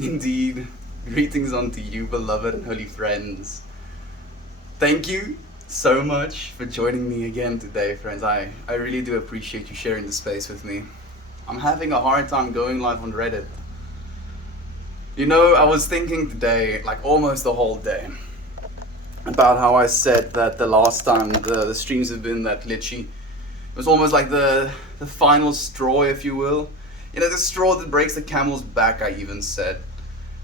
Indeed. Greetings unto you, beloved and holy friends. Thank you so much for joining me again today, friends. I really do appreciate you sharing the space with me. I'm having a hard time going live on Reddit. You know, I was thinking today, like almost the whole day, about how I said that the last time the streams have been that glitchy. It was almost like the final straw, if you will. You know, the straw that breaks the camel's back, I even said.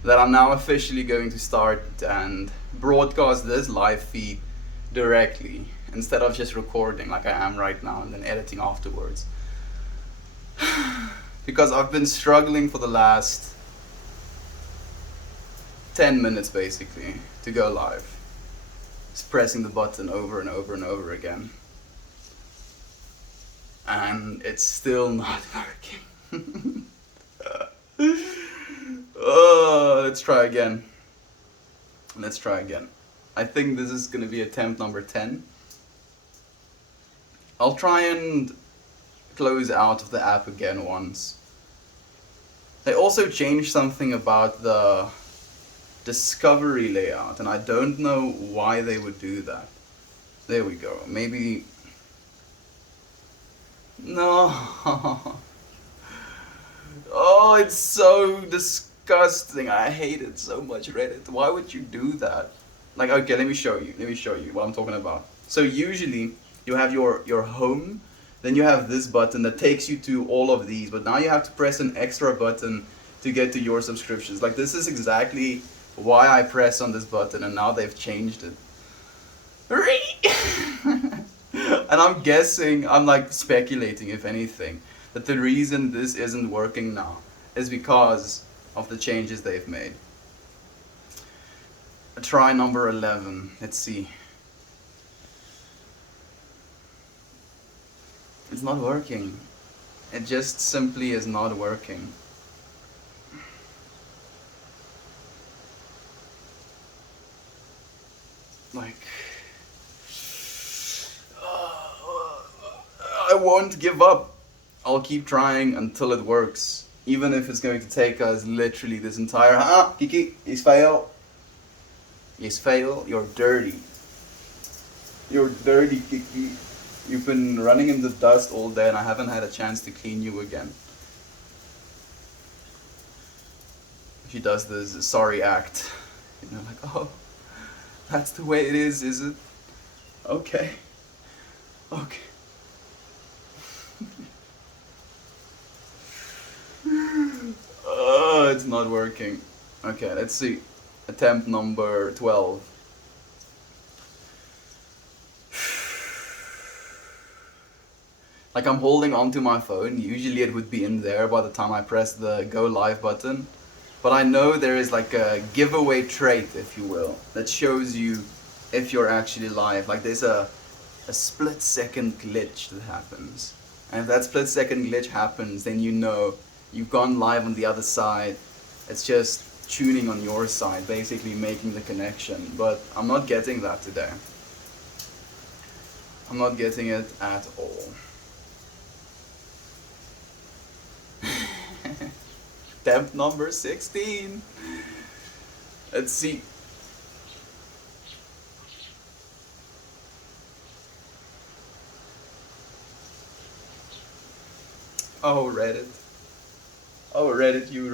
That I'm now officially going to start and broadcast this live feed directly instead of just recording like I am right now and then editing afterwards. Because I've been struggling for the last 10 minutes basically to go live. Just pressing the button over and over and over again. And it's still not working. Oh, let's try again. Let's try again. I think this is gonna be attempt number 10. I'll try and close out of the app again once. They also changed something about the discovery layout, and I don't know why they would do that. There we go. Maybe... No. Oh, it's so disgusting. I hate it so much, Reddit. Why would you do that? Like, okay, let me show you. Let me show you what I'm talking about. So usually you have your home, then you have this button that takes you to all of these, but now you have to press an extra button to get to your subscriptions. Like, this is exactly why I press on this button, and now they've changed it. And I'm guessing, I'm like speculating if anything, that the reason this isn't working now is because of the changes they've made. Try number 11. Let's see. It's not working. It just simply is not working. Like... I won't give up. I'll keep trying until it works. Even if it's going to take us literally this entire... Kiki, he's fail. He's fail. You're dirty. You're dirty, Kiki. You've been running in the dust all day and I haven't had a chance to clean you again. She does this sorry act. You know, like, oh, that's the way it is it? Okay. Okay. Oh, it's not working. Okay, let's see. Attempt number 12. Like, I'm holding onto my phone. Usually it would be in there by the time I press the go live button. But I know there is like a giveaway trait, if you will, that shows you if you're actually live. Like, there's a split second glitch that happens. And if that split second glitch happens, then you know you've gone live on the other side. It's just tuning on your side, basically making the connection. But I'm not getting that today. I'm not getting it at all. Attempt number 16. Let's see. Oh, Reddit. Oh, Reddit, you.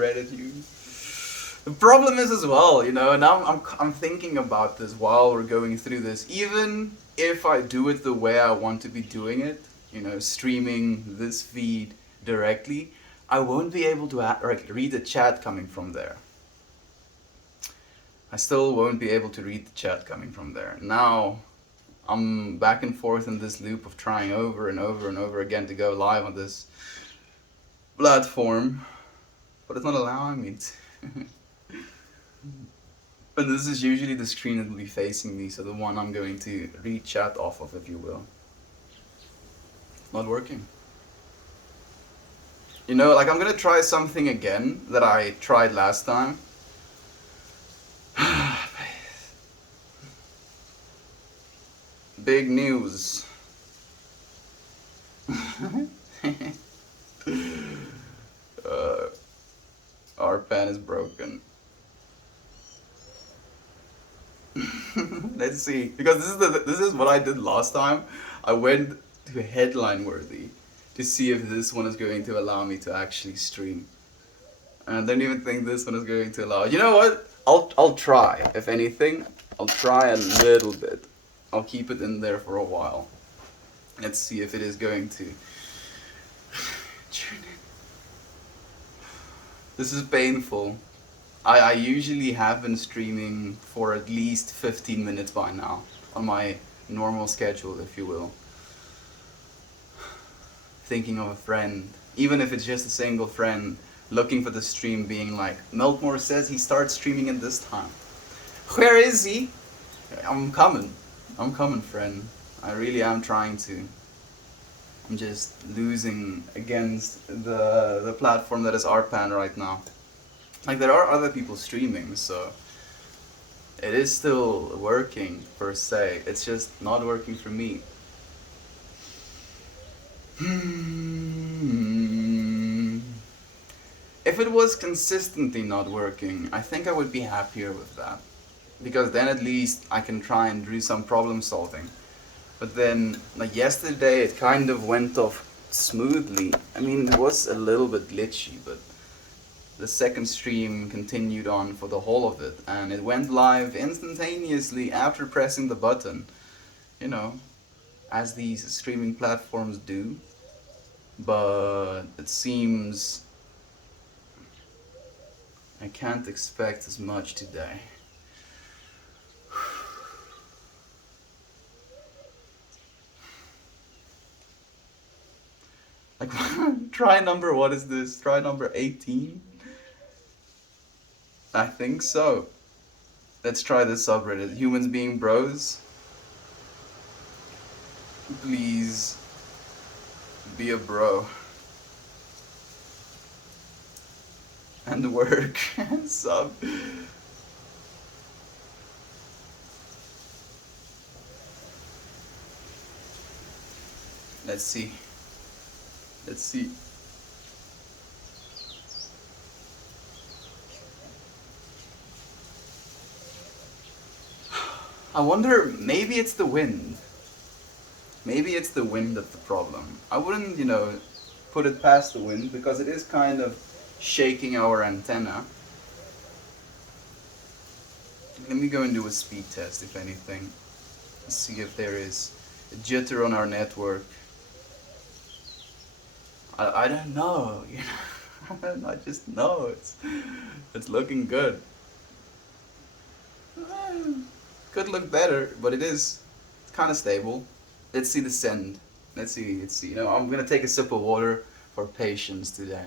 The problem is as well, you know, and I'm thinking about this while we're going through this. Even if I do it the way I want to be doing it, you know, streaming this feed directly, I won't be able to read the chat coming from there. I still won't be able to read the chat coming from there. Now, I'm back and forth in this loop of trying over and over and over again to go live on this platform, but it's not allowing me to. But this is usually the screen that will be facing me, so the one I'm going to read chat off of, if you will. It's not working. You know, like, I'm gonna try something again that I tried last time. Big news. Our pen is broken. Let's see, because this is what I did last time. I went to Headline Worthy to see if this one is going to allow me to actually stream. And I don't even think this one is going to allow. You know what? I'll try. If anything, I'll try a little bit. I'll keep it in there for a while. Let's see if it is going to tune in. This is painful. I usually have been streaming for at least 15 minutes by now on my normal schedule, if you will. Thinking of a friend, even if it's just a single friend, looking for the stream, being like, Meltmore says he starts streaming at this time. Where is he? I'm coming, friend. I really am trying to. I'm just losing against the platform that is Arpan right now. Like, there are other people streaming, so it is still working per se. It's just not working for me. If it was consistently not working, I think I would be happier with that. Because then at least I can try and do some problem solving. But then, like yesterday, it kind of went off smoothly. I mean, it was a little bit glitchy, but the second stream continued on for the whole of it, and it went live instantaneously after pressing the button, you know, as these streaming platforms do. But it seems I can't expect as much today. Like, try number, what is this? Try number 18? I think so. Let's try this subreddit. Humans being bros. Please be a bro. And work. Sub. Let's see. Let's see. I wonder, maybe it's the wind. Maybe it's the wind that's the problem. I wouldn't, put it past the wind, because it is kind of shaking our antenna. Let me go and do a speed test, if anything. See if there is a jitter on our network. I don't know, I just know it's looking good. Could look better, but it's kind of stable. Let's see the send. Let's see. I'm gonna take a sip of water for patience today.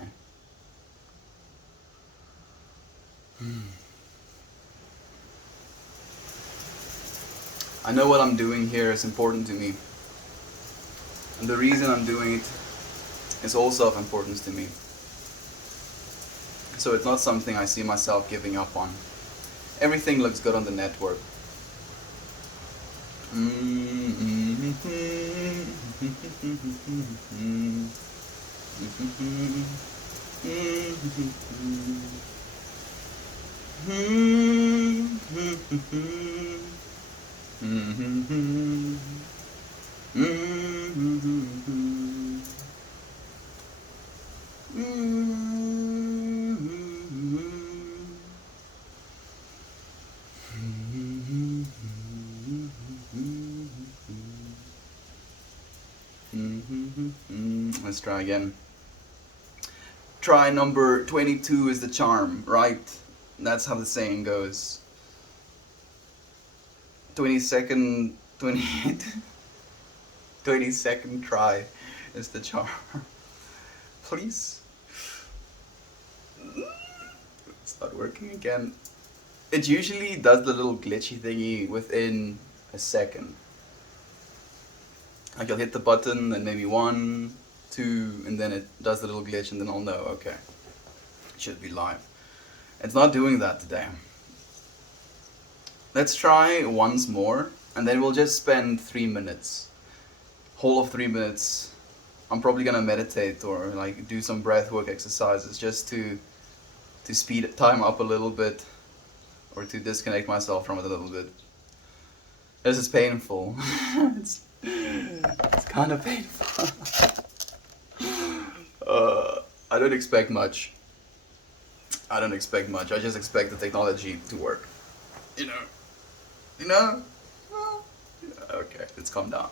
I know what I'm doing here is important to me. And the reason I'm doing it is also of importance to me. So it's not something I see myself giving up on. Everything looks good on the network. Let's try again. Try number 22 is the charm, right? That's how the saying goes. 22nd try is the charm. Please. It's not working again. It usually does the little glitchy thingy within a second. Like, I'll hit the button and maybe 1, 2, and then it does the little glitch, and then I'll know, okay, it should be live. It's not doing that today. Let's try once more, and then we'll just spend 3 minutes. Whole of 3 minutes. I'm probably gonna meditate or like do some breathwork exercises just to speed time up a little bit, or to disconnect myself from it a little bit. This is painful. It's kind of painful. I don't expect much. I don't expect much. I just expect the technology to work. You know? You know? Well, okay, let's calm down.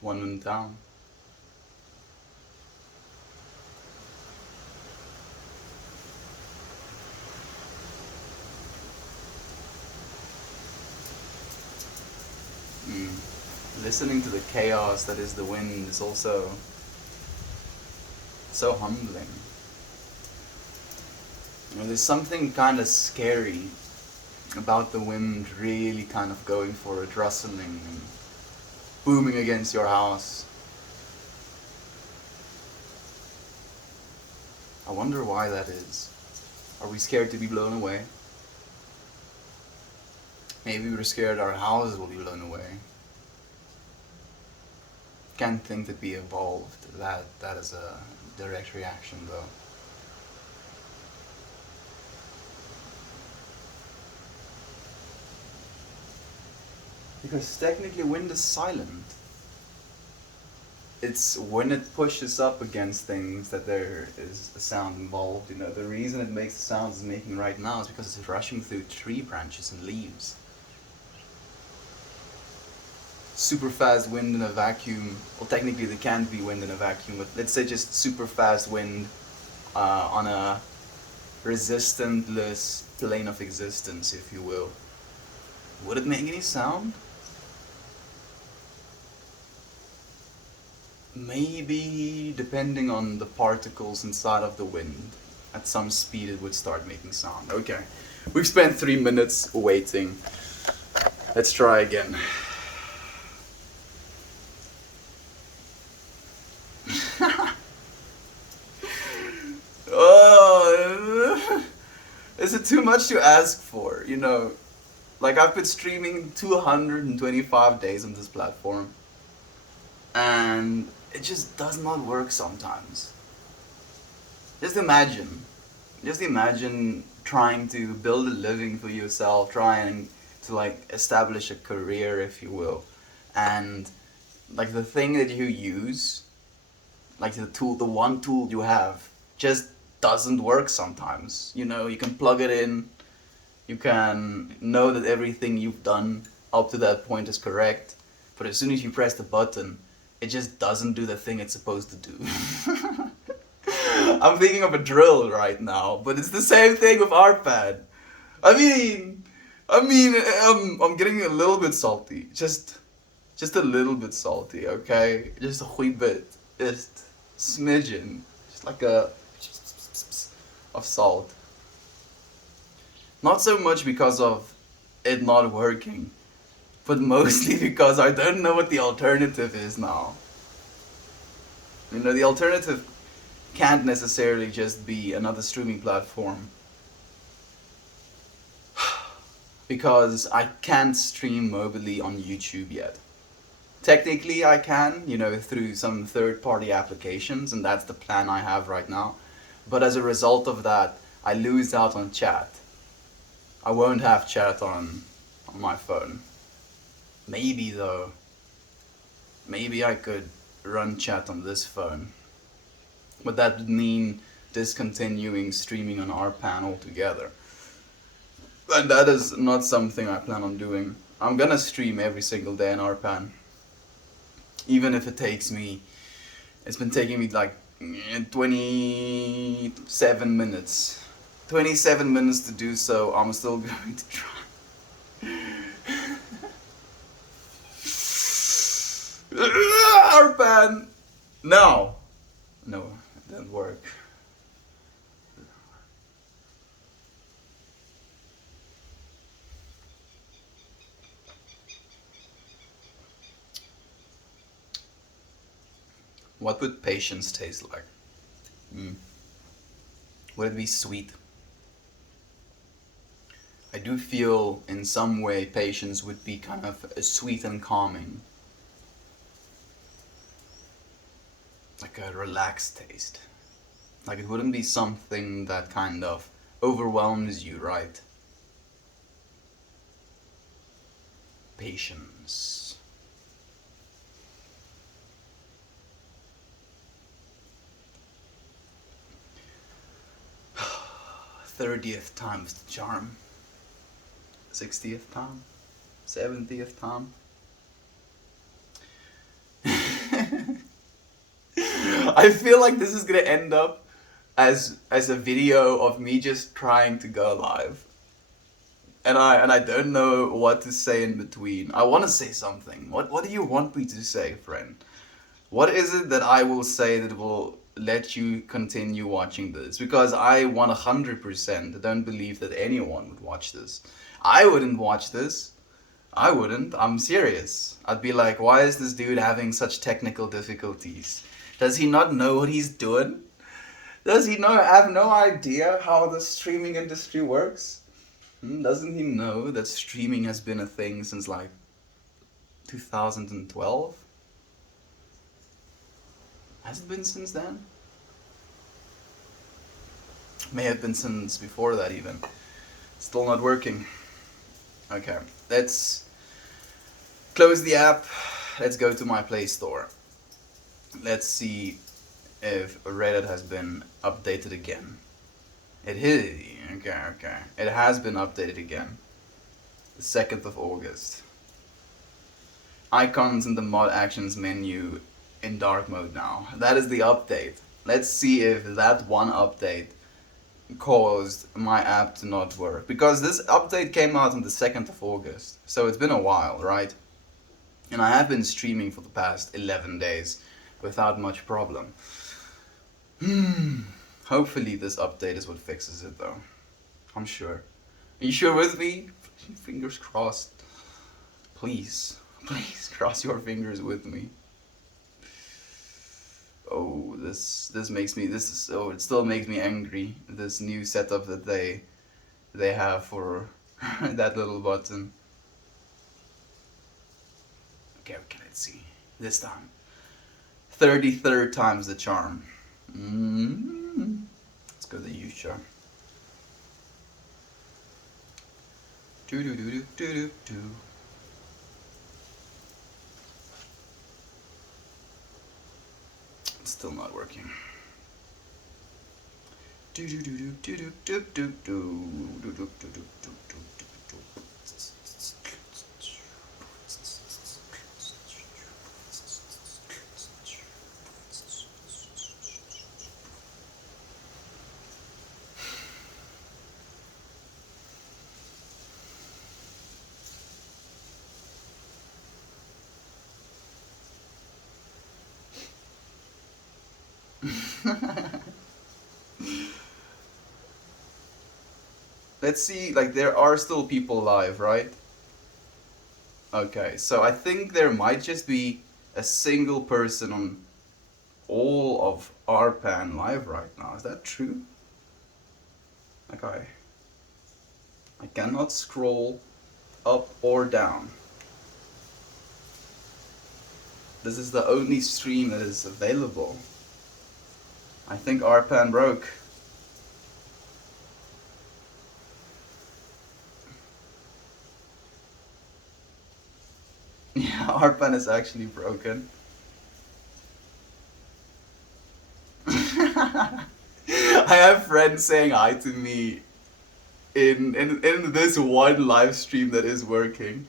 One man down. Mm. Listening to the chaos that is the wind is also so humbling. You know, there's something kind of scary about the wind really kind of going for it, rustling and booming against your house. I wonder why that is. Are we scared to be blown away? Maybe we're scared our houses will be blown away. Can't think that we evolved that is a direct reaction though. Because technically wind is silent. It's when it pushes up against things that there is a sound involved. You know, the reason it makes the sounds it's making right now is because it's rushing through tree branches and leaves. Super fast wind in a vacuum. Well, technically there can't be wind in a vacuum, but let's say just super fast wind on a resistantless plane of existence, if you will. Would it make any sound? Maybe, depending on the particles inside of the wind. At some speed it would start making sound. Okay, we've spent 3 minutes waiting. Let's try again. Oh, is it too much to ask for? You know, like I've been streaming 225 days on this platform, and it just does not work sometimes. Just imagine, just imagine trying to build a living for yourself, trying to like establish a career, if you will, and like the thing that you use, like the tool, the one tool you have, just doesn't work sometimes. You know, you can plug it in, you can know that everything you've done up to that point is correct, but as soon as you press the button, it just doesn't do the thing it's supposed to do. I'm thinking of a drill right now, but it's the same thing with ARPAD. I mean, I'm getting a little bit salty. Just a little bit salty, okay? Just a wee bit. Just smidgen. Just like a of salt. Not so much because of it not working, but mostly because I don't know what the alternative is now. You know, the alternative can't necessarily just be another streaming platform. Because I can't stream mobily on YouTube yet. Technically I can, you know, through some third-party applications, and that's the plan I have right now. But as a result of that, I lose out on chat. I won't have chat on my phone. Maybe though, maybe I could run chat on this phone. But that would mean discontinuing streaming on RPAN altogether. And that is not something I plan on doing. I'm gonna stream every single day in RPAN. Even if it takes me, it's been taking me like 27 minutes. 27 minutes to do so, I'm still going to try. RPAN! No! No, it didn't work. What would patience taste like? Would it be sweet? I do feel in some way patience would be kind of sweet and calming. Like a relaxed taste. Like it wouldn't be something that kind of overwhelms you, right? Patience. "30th time's the charm." 60th time? 70th time? I feel like this is gonna end up as a video of me just trying to go live. And I don't know what to say in between. I wanna say something. What do you want me to say, friend? What is it that I will say that will let you continue watching this? Because I 100% don't believe that anyone would watch this. I wouldn't watch this. I wouldn't. I'm serious. I'd be like, why is this dude having such technical difficulties? Does he not know what he's doing? Does he have no idea how the streaming industry works? Doesn't he know that streaming has been a thing since like 2012? Has it been since then? May have been since before that even. Still not working. Okay, let's close the app. Let's go to my Play Store. Let's see if Reddit has been updated again. It is. Okay. It has been updated again. The 2nd of August. Icons in the mod actions menu in dark mode now. That is the update. Let's see if that one update caused my app to not work. Because this update came out on the 2nd of August. So it's been a while, right? And I have been streaming for the past 11 days without much problem. Hopefully this update is what fixes it though. I'm sure. Are you sure with me? Fingers crossed. Please cross your fingers with me. Oh, this makes me, it still makes me angry. This new setup that they have for that little button. Okay, let's see. This time. 33rd time's the charm. Let's go to the U-Char. Do. It's still not working. Do. Let's see, like there are still people live, right? Okay, so I think there might just be a single person on all of RPAN live right now. Is that true? Okay. I cannot scroll up or down. This is the only stream that is available. I think RPAN broke. Arpan is actually broken. I have friends saying hi to me in this one live stream that is working.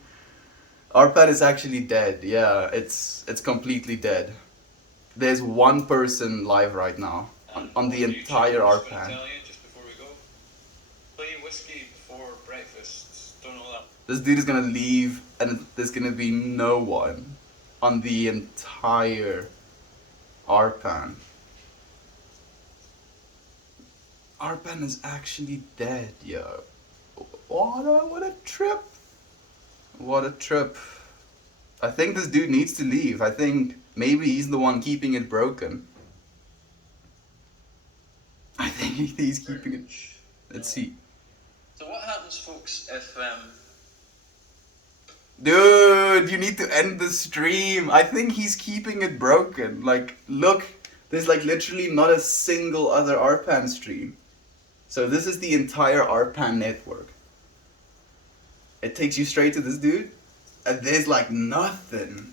Arpan is actually dead. Yeah, it's completely dead. There's one person live right now on the entire Arpan. Just before we go, play whiskey before breakfast. Don't know that. This dude is gonna leave, and there's gonna be no one on the entire Arpan. Arpan is actually dead, yo. What a trip. What a trip. I think this dude needs to leave. I think maybe he's the one keeping it broken. I think he's keeping it. Let's see. So what happens, folks, if Dude, you need to end the stream. I think he's keeping it broken. Like, look, there's like literally not a single other Arpan stream. So this is the entire Arpan network. It takes you straight to this dude, and there's like nothing.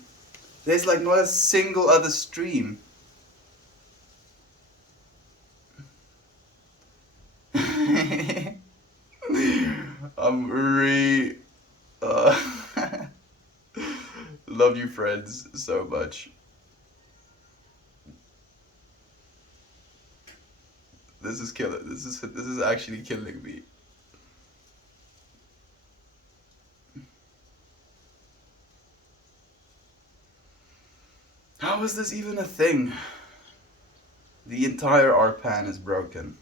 There's like not a single other stream. I'm really love you friends so much. This is killing. This is actually killing me. How is this even a thing? The entire Arpan is broken.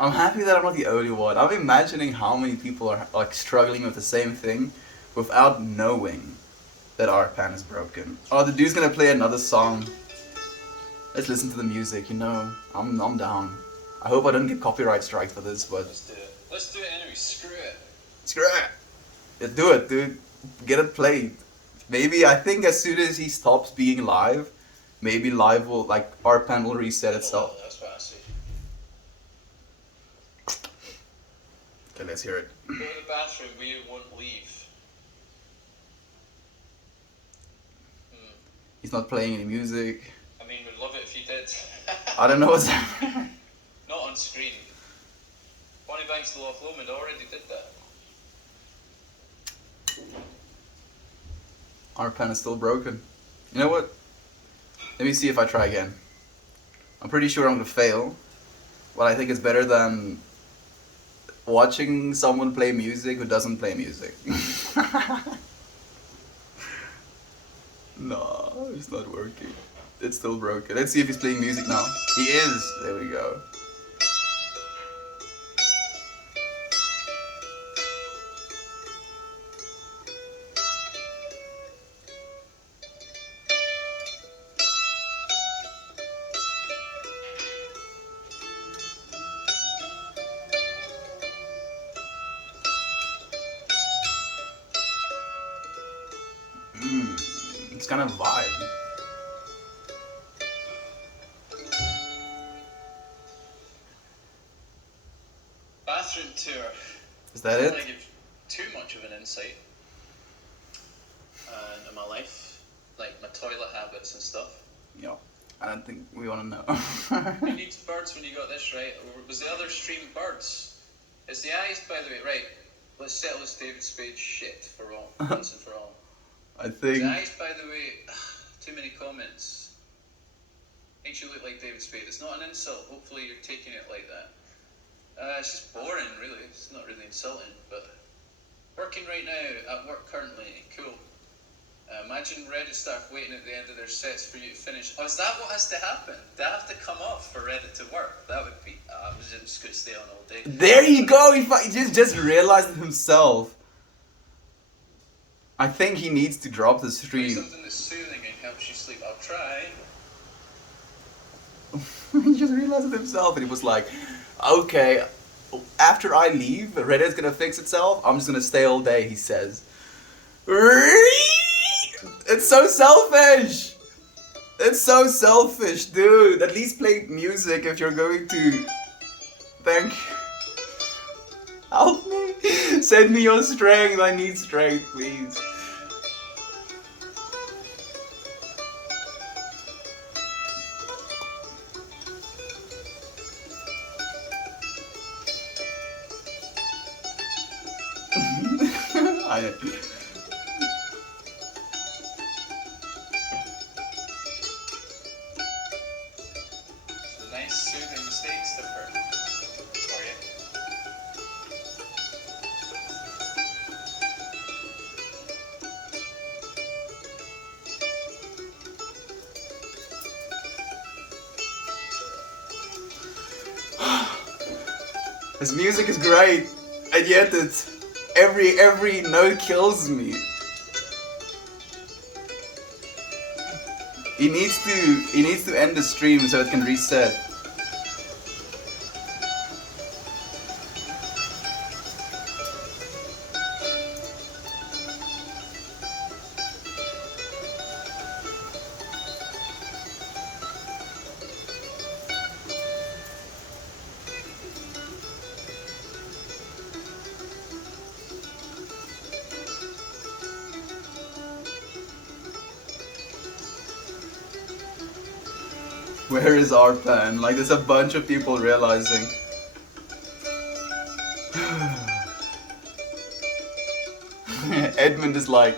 I'm happy that I'm not the only one. I'm imagining how many people are like struggling with the same thing without knowing that Arpan is broken. Oh, the dude's gonna play another song. Let's listen to the music, you know. I'm down. I hope I don't get copyright strikes for this, but let's do it. Let's do it anyway. Screw it. Screw it. Yeah, do it, dude. Get it played. Maybe I think as soon as he stops being live, maybe live will like Arpan will reset itself. That's what I see. Okay, let's hear it. Go to the bathroom. We won't leave. He's not playing any music. I mean, we'd love it if you did. I don't know what's happening. Not on screen. Bonnie Banks the Loch Lomond already did that. Arpan is still broken. You know what? Let me see if I try again. I'm pretty sure I'm gonna fail, but I think it's better than watching someone play music who doesn't play music. No, it's not working. It's still broken. Let's see if he's playing music now. He is! There we go. It's kind of vibe. Bathroom tour. Is that I don't it? want to give too much of an insight into my life, like my toilet habits and stuff. Yeah. I don't think we want to know. You need birds when you got this right. Or was the other stream birds? It's the eyes, by the way. Right. Let's settle this David Spade shit for all, once and for all. I think. The eyes, by the way. Too many comments. Makes you look like David Spade. It's not an insult. Hopefully you're taking it like that. It's just boring, really. It's not really insulting, but working right now at work currently. Cool. Imagine Reddit staff waiting at the end of their sets for you to finish. Oh, is that what has to happen? Do I have to come off for Reddit to work? That would be. I was just going to stay on all day. There you go. He just realized it himself. I think he needs to drop the Try stream. something that's soothing and helps you sleep. I'll try. He just realized it himself, and he was like, "Okay, after I leave, Reddit's gonna fix itself. I'm just gonna stay all day." He says. It's so selfish. It's so selfish, dude. At least play music if you're going to. Thank you. Help me. Send me your strength. I need strength, please. I, It's a nice soothing steak stuffer for you. his music is great, and yet it's every note kills me. He needs to end the stream so it can reset. Where is Arpan? Like, there's a bunch of people realizing. Edmund is like,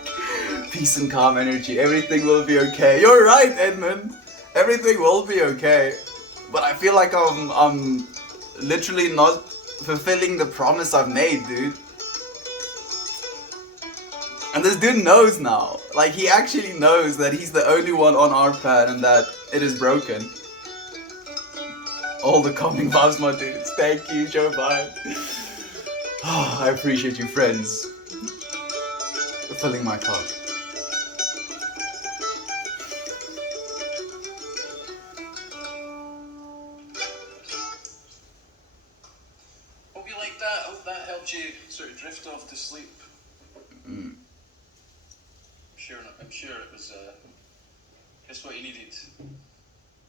peace and calm energy, everything will be okay. You're right, Edmund! Everything will be okay. But I feel like I'm literally not fulfilling the promise I've made, dude. And this dude knows now. Like, he actually knows that he's the only one on Arpan and that it is broken. All the calming vibes, my dudes. Thank you, Joe Biden. Oh, I appreciate you, friends, for filling my cup. Hope you like that. Hope that helped you sort of drift off to sleep. I'm sure it was just what you needed.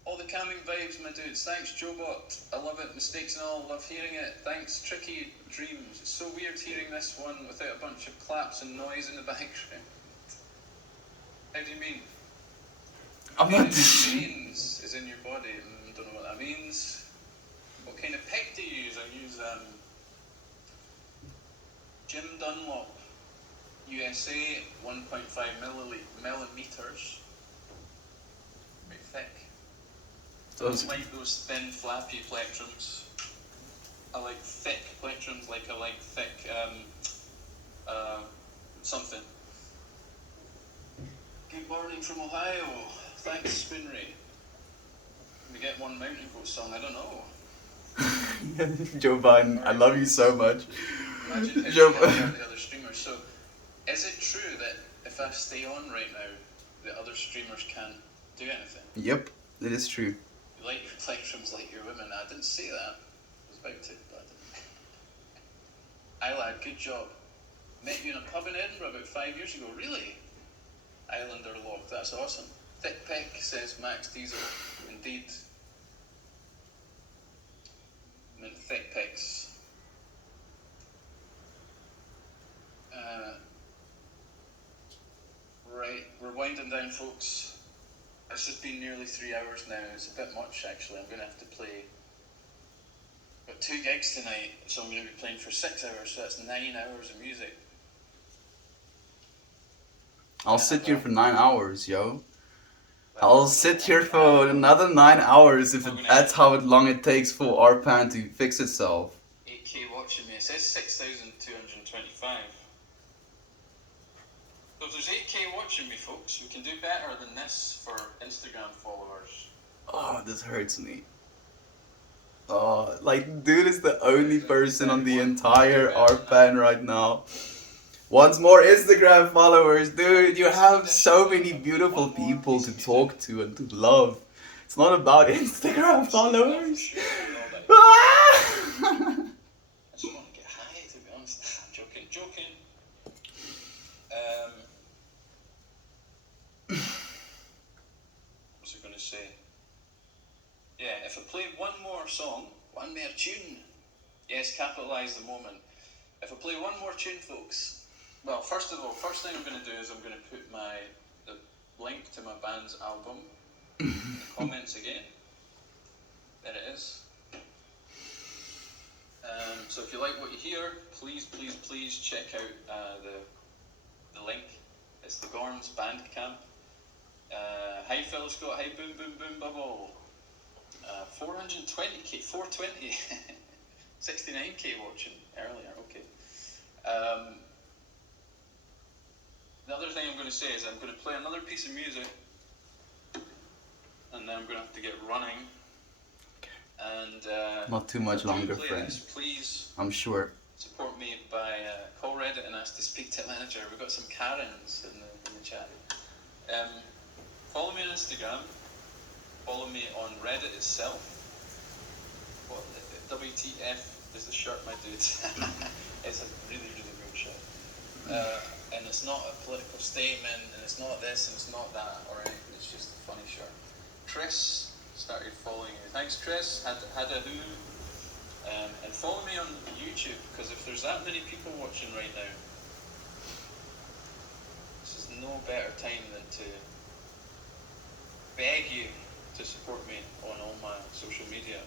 All the calming vibes, my dudes. Thanks, Jobot. I love it. Mistakes and all. Love hearing it. Thanks, Tricky Dreams. It's so weird hearing this one without a bunch of claps and noise in the background. How do you mean? I'm not. Veins is in your body. Don't know what that means. What kind of pick do you use? I use Jim Dunlop USA 1.5 millimeters. Very thick. I don't like those thin, flappy plectrums. I like thick plectrums, like I like thick something. Good morning from Ohio. Thanks, Spinray. Can we get one Mountain Goat song? I don't know. Joe Biden, I love you so much. Imagine how Joe you have the other streamers. So, is it true that if I stay on right now, the other streamers can't do anything? Yep, it is true. You like your plectrums like your women. I didn't say that. I was about to, but I didn't. Lad, good job. Met you in a pub in Edinburgh about 5 years ago. Really? Islander Lock, that's awesome. Thick peck, says Max Diesel. Indeed. I meant thick pecs. Right, we're winding down, folks. This has been nearly 3 hours now. It's a bit much, actually. I'm going to have to play. Got 2 gigs tonight, so I'm going to be playing for 6 hours, so that's 9 hours of music. I'll sit here for 9 hours, yo. I'll sit here for another 9 hours if that's how long it takes for Arpan to fix itself. 8K watching me. It says 6,225. So if there's 8K watching me, folks, we can do better than this for Instagram followers. Oh, this hurts me. Oh, like, dude is the only person on the entire Arpan right now. Wants more Instagram followers, dude. You have so many beautiful people to talk to and to love. It's not about Instagram followers. I just want to get high, to be honest. I'm joking. What's I going to say? Yeah, if I play one more song, one more tune. Yes, capitalise the moment. If I play one more tune, folks. Well, first of all, first thing I'm going to do is I'm going to put the link to my band's album in the comments again. There it is. So if you like what you hear, please check out the link. It's the Gorms Bandcamp. Hi Phil Scott, hi Boom Boom Boom Bubble. 420k, 420, 69k watching earlier. Okay. The other thing I'm going to say is I'm going to play another piece of music, and then I'm going to have to get running. And not too much longer, play friends. this, please. I'm sure. Support me by call Reddit and ask to speak to manager. We've got some Karens in the chat. Follow me on Instagram. Follow me on Reddit itself. What WTF is the shirt, my dude? It's a really good shirt. And it's not a political statement, and it's not this, and it's not that, or anything. It's just a funny shirt. Chris started following you. Thanks, Chris. Had a who. And follow me on YouTube, because if there's that many people watching right now, this is no better time than to beg you to support me on all my social media.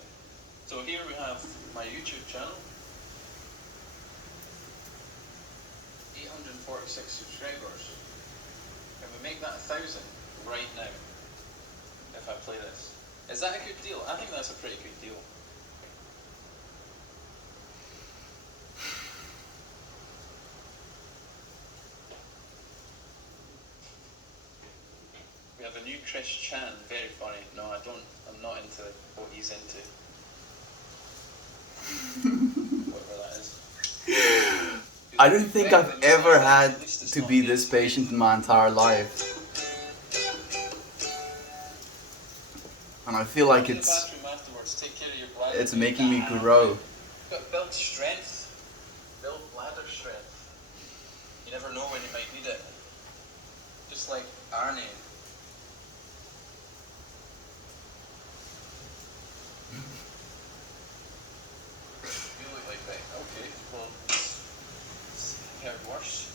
So here we have my YouTube channel. 846 subscribers. Can we make that 1,000 right now if I play this? Is that a good deal? I think that's a pretty good deal. We have a new Chris Chan, very funny. No, I'm not into what he's into. Whatever that is. I don't think I've ever had to be this patient in my entire life. And I feel like it's making me grow. Got build strength. Build bladder strength. You never know when you might need it. Just like Arnie. You look like that. Okay, well, it's heard worse.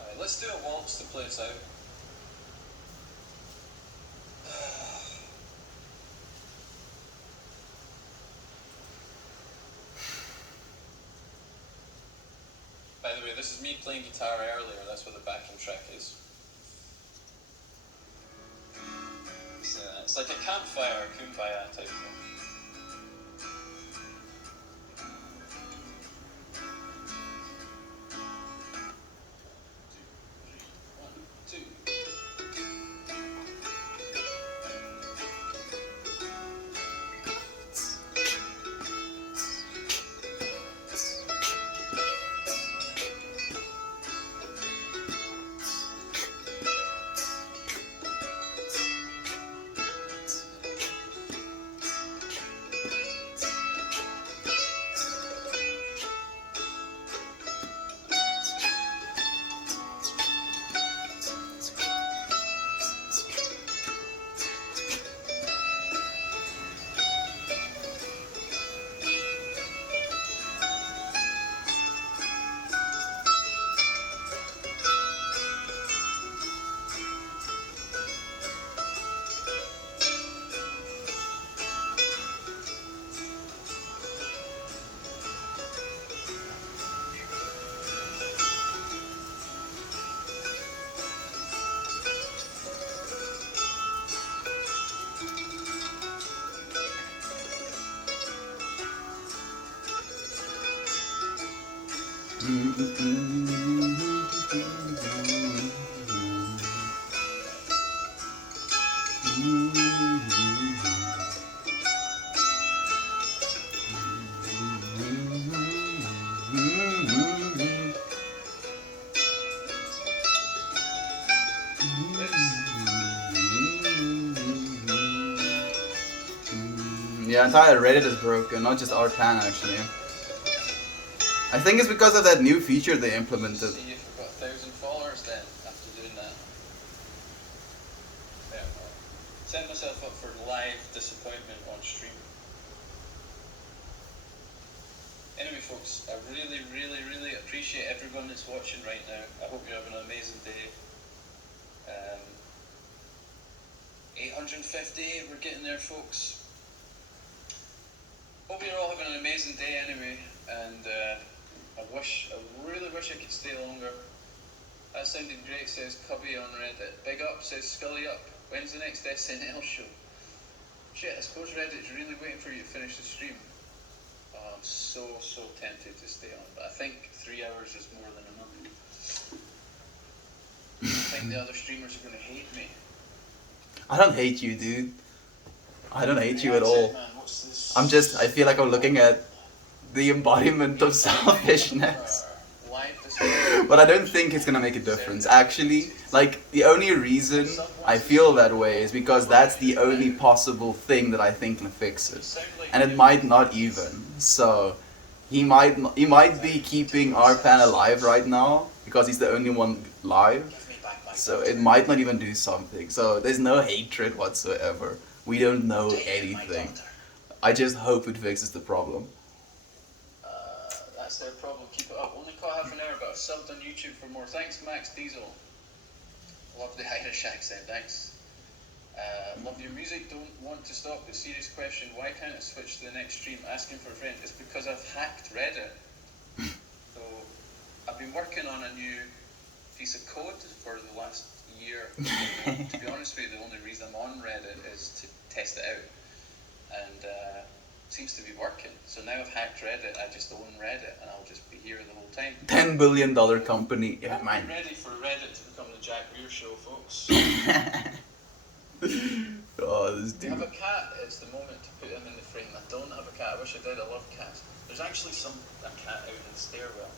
Alright, let's do a waltz to play this out. By the way, this is me playing guitar earlier, that's what the backing track is. It's like a campfire, kumbaya type thing. Yeah, entire Reddit is broken, not just Artan actually. I think it's because of that new feature they implemented. See if we've got 1,000 followers then after doing that. Yeah, set myself up for live disappointment everyone that's watching right now. I hope you're having an amazing day. 850, we're getting there, folks. Hope you're all having an amazing day anyway, and I really wish I could stay longer. That sounded great, says Cubby on Reddit. Big up, says Scully up. When's the next SNL show? Shit, I suppose Reddit's really waiting for you to finish the stream. Oh, I'm so tempted to stay on, but I think 3 hours is more than enough. I think the other streamers are going to hate me. I don't hate you, dude. I don't hate you at That's all. it, man. What's this? I feel like I'm looking at the embodiment of selfishness. Live display. But I don't think it's gonna make a difference. Actually, like, the only reason I feel that way is because that's the only possible thing that I think can fix it. And it might not even. So, he might be keeping Arpan alive right now, because he's the only one live. So it might not even do something. So there's no hatred whatsoever. We don't know anything. I just hope it fixes the problem. That's their problem. Keep it up. Only caught half an hour, but I've subbed on YouTube for more. Thanks, Max Diesel. Love the Irish accent. Thanks. Love your music. Don't want to stop. But serious question: why can't I switch to the next stream? Asking for a friend. It's because I've hacked Reddit. So I've been working on a new piece of code for the last year. To be honest with you, the only reason I'm on Reddit is to test it out, and it seems to be working. So now I've hacked Reddit. I just own Reddit, and I'll just be here the whole time. $10 billion company. Yeah, I'm man. ready for Reddit to become the Jack Rear show, folks. Oh, this Do you have dude. a cat? It's the moment to put him in the frame. I don't have a cat. I wish I did. I love cats. There's actually a cat out in the stairwell.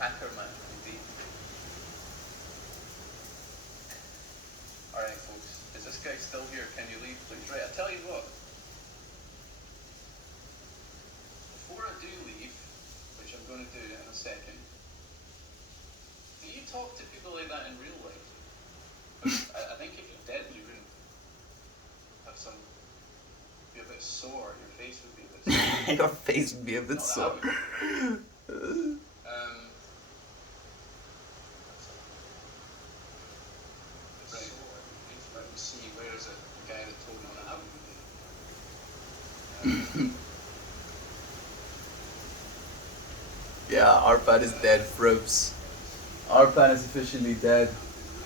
Ackerman, indeed. Alright, folks. Is this guy still here? Can you leave, please? Right, I tell you what. Before I do leave, which I'm going to do in a second, do you talk to people like that in real life? I think if you're dead, you wouldn't have be a bit sore. Your face would be a bit sore. Your face would be a bit Not sore. that way. Right. Let me see. Where is it? The guy that told me that I would be. Yeah, Arpan is dead, Frops. Arpan is officially dead.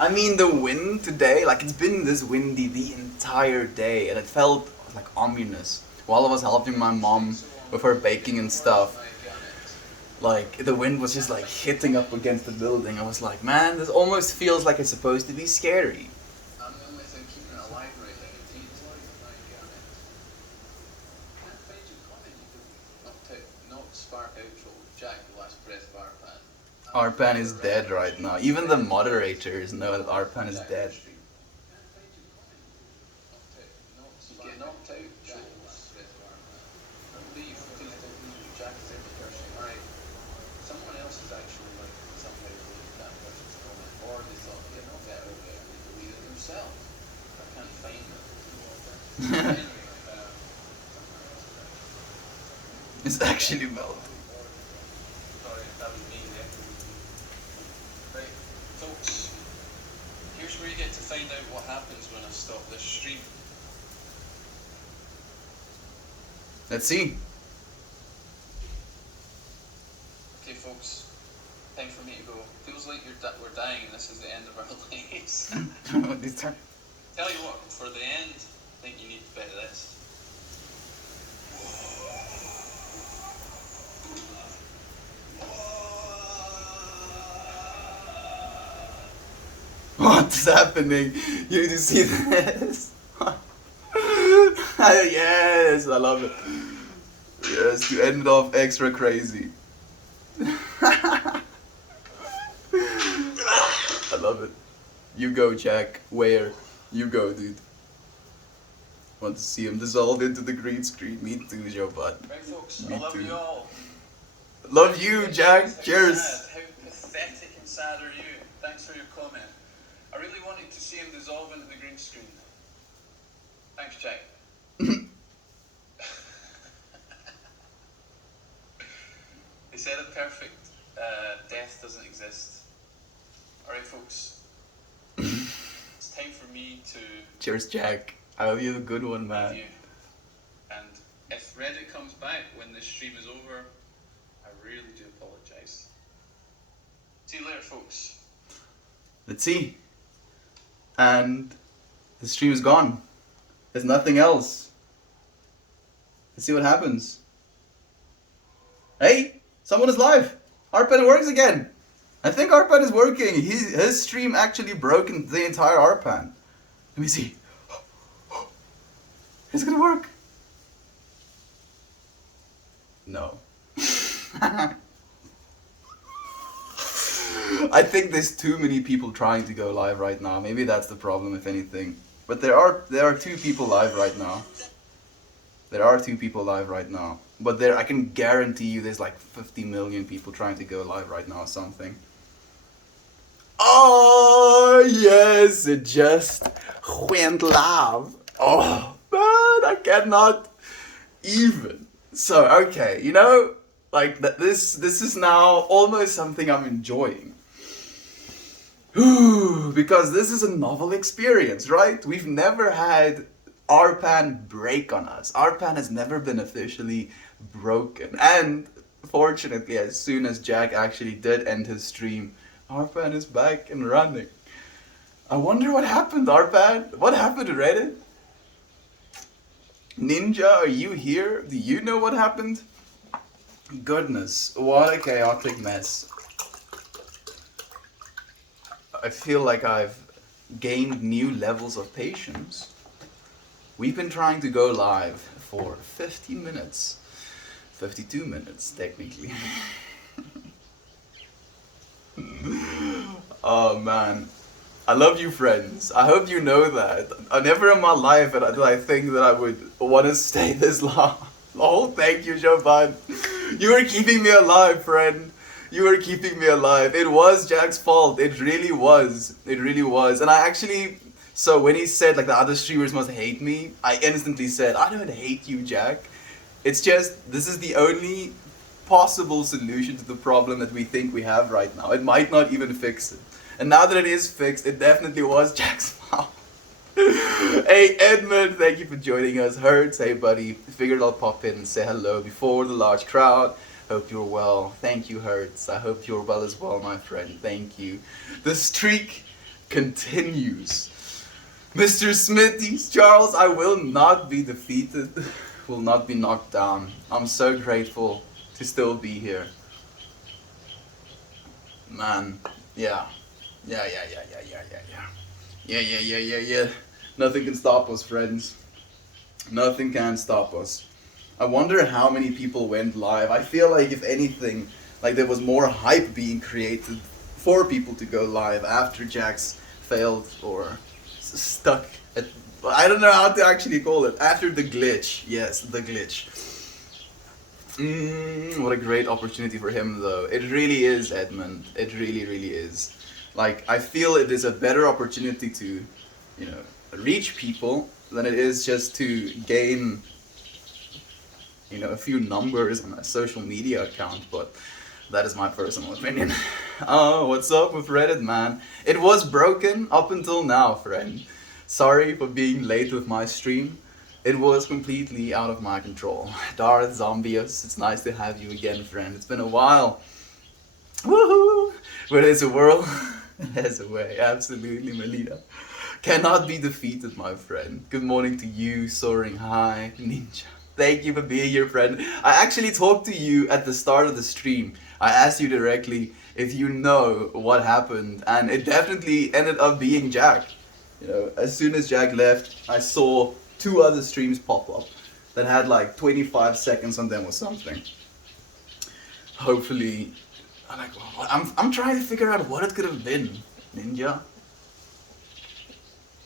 I mean, the wind today, like, it's been this windy the entire day, and it felt like ominous. While I was helping my mom with her baking and stuff, like, the wind was just like hitting up against the building. I was like, man, this almost feels like it's supposed to be scary. I'm the only thing keeping it alive right now. Indeed. Can't find your comment. Not Spark Outro. Jack, the last breath of Arpan. Arpan is dead right now. Even the moderators know that Arpan is dead. You get knocked out, Jack, the last breath of Arpan. Don't leave, please don't leave. Jack is every person. Alright. Someone else is actually like somehow deleted that person's comment, or they thought, yeah, not get out there, and they deleted it themselves. I can't find them. Anyway, someone else is actually. It's actually melting. Sorry, that was me there. Right, folks, here's where you get to find out what happens when I stop this stream. Let's see. Okay, folks, time for me to go. Feels like we're dying and this is the end of our lives. Tell you what, for the end, I think you need a bit of this. What's happening? You need to see this. Yes, I love it. Yes, to end off extra crazy. I love it. You go, Jack. Where? You go, dude. Want to see him dissolve into the green screen. Me too, Joe Bud. Right, folks, Me I love too. you all. Love you, Jack. How Cheers. sad, how pathetic and sad are you? Thanks for your comment. I really wanted to see him dissolve into the green screen. Thanks, Jack. He said it perfect. Death doesn't exist. Alright, folks. It's time for me to Cheers, Jack. I hope you have a good one, leave man. you. And if Reddit comes back when this stream is over, I really do apologise. See you later, folks. Let's see. And the stream is gone. There's nothing else. Let's see what happens. Hey, someone is live. Arpan works again. I think Arpan is working. His stream actually broke into the entire Arpan. Let me see. Is it gonna work? No. I think there's too many people trying to go live right now. Maybe that's the problem, if anything. But there are 2 people live right now. There are 2 people live right now. But I can guarantee you there's like 50 million people trying to go live right now or something. Oh, yes, it just went live. Oh, man, I cannot even. So, okay, you know, like this is now almost something I'm enjoying. Because this is a novel experience, right? We've never had Arpan break on us. Arpan has never been officially broken. And fortunately, as soon as Jack actually did end his stream, Arpan is back and running. I wonder what happened, Arpan? What happened to Reddit? Ninja, are you here? Do you know what happened? Goodness, what a chaotic mess. I feel like I've gained new levels of patience. We've been trying to go live for 50 minutes. 52 minutes, technically. Oh man. I love you, friends. I hope you know that. Never in my life did I think that I would want to stay this long. Oh, thank you, Jovan. You were keeping me alive, friend. You were keeping me alive. It was Jack's fault. It really was. It really was. And I actually... So when he said, like, the other streamers must hate me, I instantly said, I don't hate you, Jack. It's just, this is the only possible solution to the problem that we think we have right now. It might not even fix it. And now that it is fixed, it definitely was Jack's fault. Hey, Edmund, thank you for joining us. Hertz, hey, buddy. Figured I'll pop in and say hello before the large crowd. Hope you're well. Thank you, Hertz. I hope you're well as well, my friend. Thank you. The streak continues. Mr. Smithies, Charles, I will not be defeated. Will not be knocked down. I'm so grateful to still be here. Man, yeah. Yeah. Nothing can stop us, friends. Nothing can stop us. I wonder how many people went live. I feel like, if anything, like there was more hype being created for people to go live after Jax failed or stuck at... I don't know how to actually call it. After the glitch. Yes, the glitch. What a great opportunity for him, though. It really is, Edmund. It really, really is. Like, I feel it is a better opportunity to, you know, reach people than it is just to gain, you know, a few numbers on a social media account, but that is my personal opinion. Oh, what's up with Reddit, man? It was broken up until now, friend. Sorry for being late with my stream. It was completely out of my control. Darth Zombius, it's nice to have you again, friend. It's been a while. Woohoo! Where there's a world, there's a way. Absolutely, Melina. Cannot be defeated, my friend. Good morning to you, Soaring High, Ninja. Thank you for being here, friend. I actually talked to you at the start of the stream. I asked you directly if you know what happened, and it definitely ended up being Jack. You know, as soon as Jack left, I saw 2 other streams pop up that had like 25 seconds on them or something. Hopefully, I'm trying to figure out what it could have been, Ninja.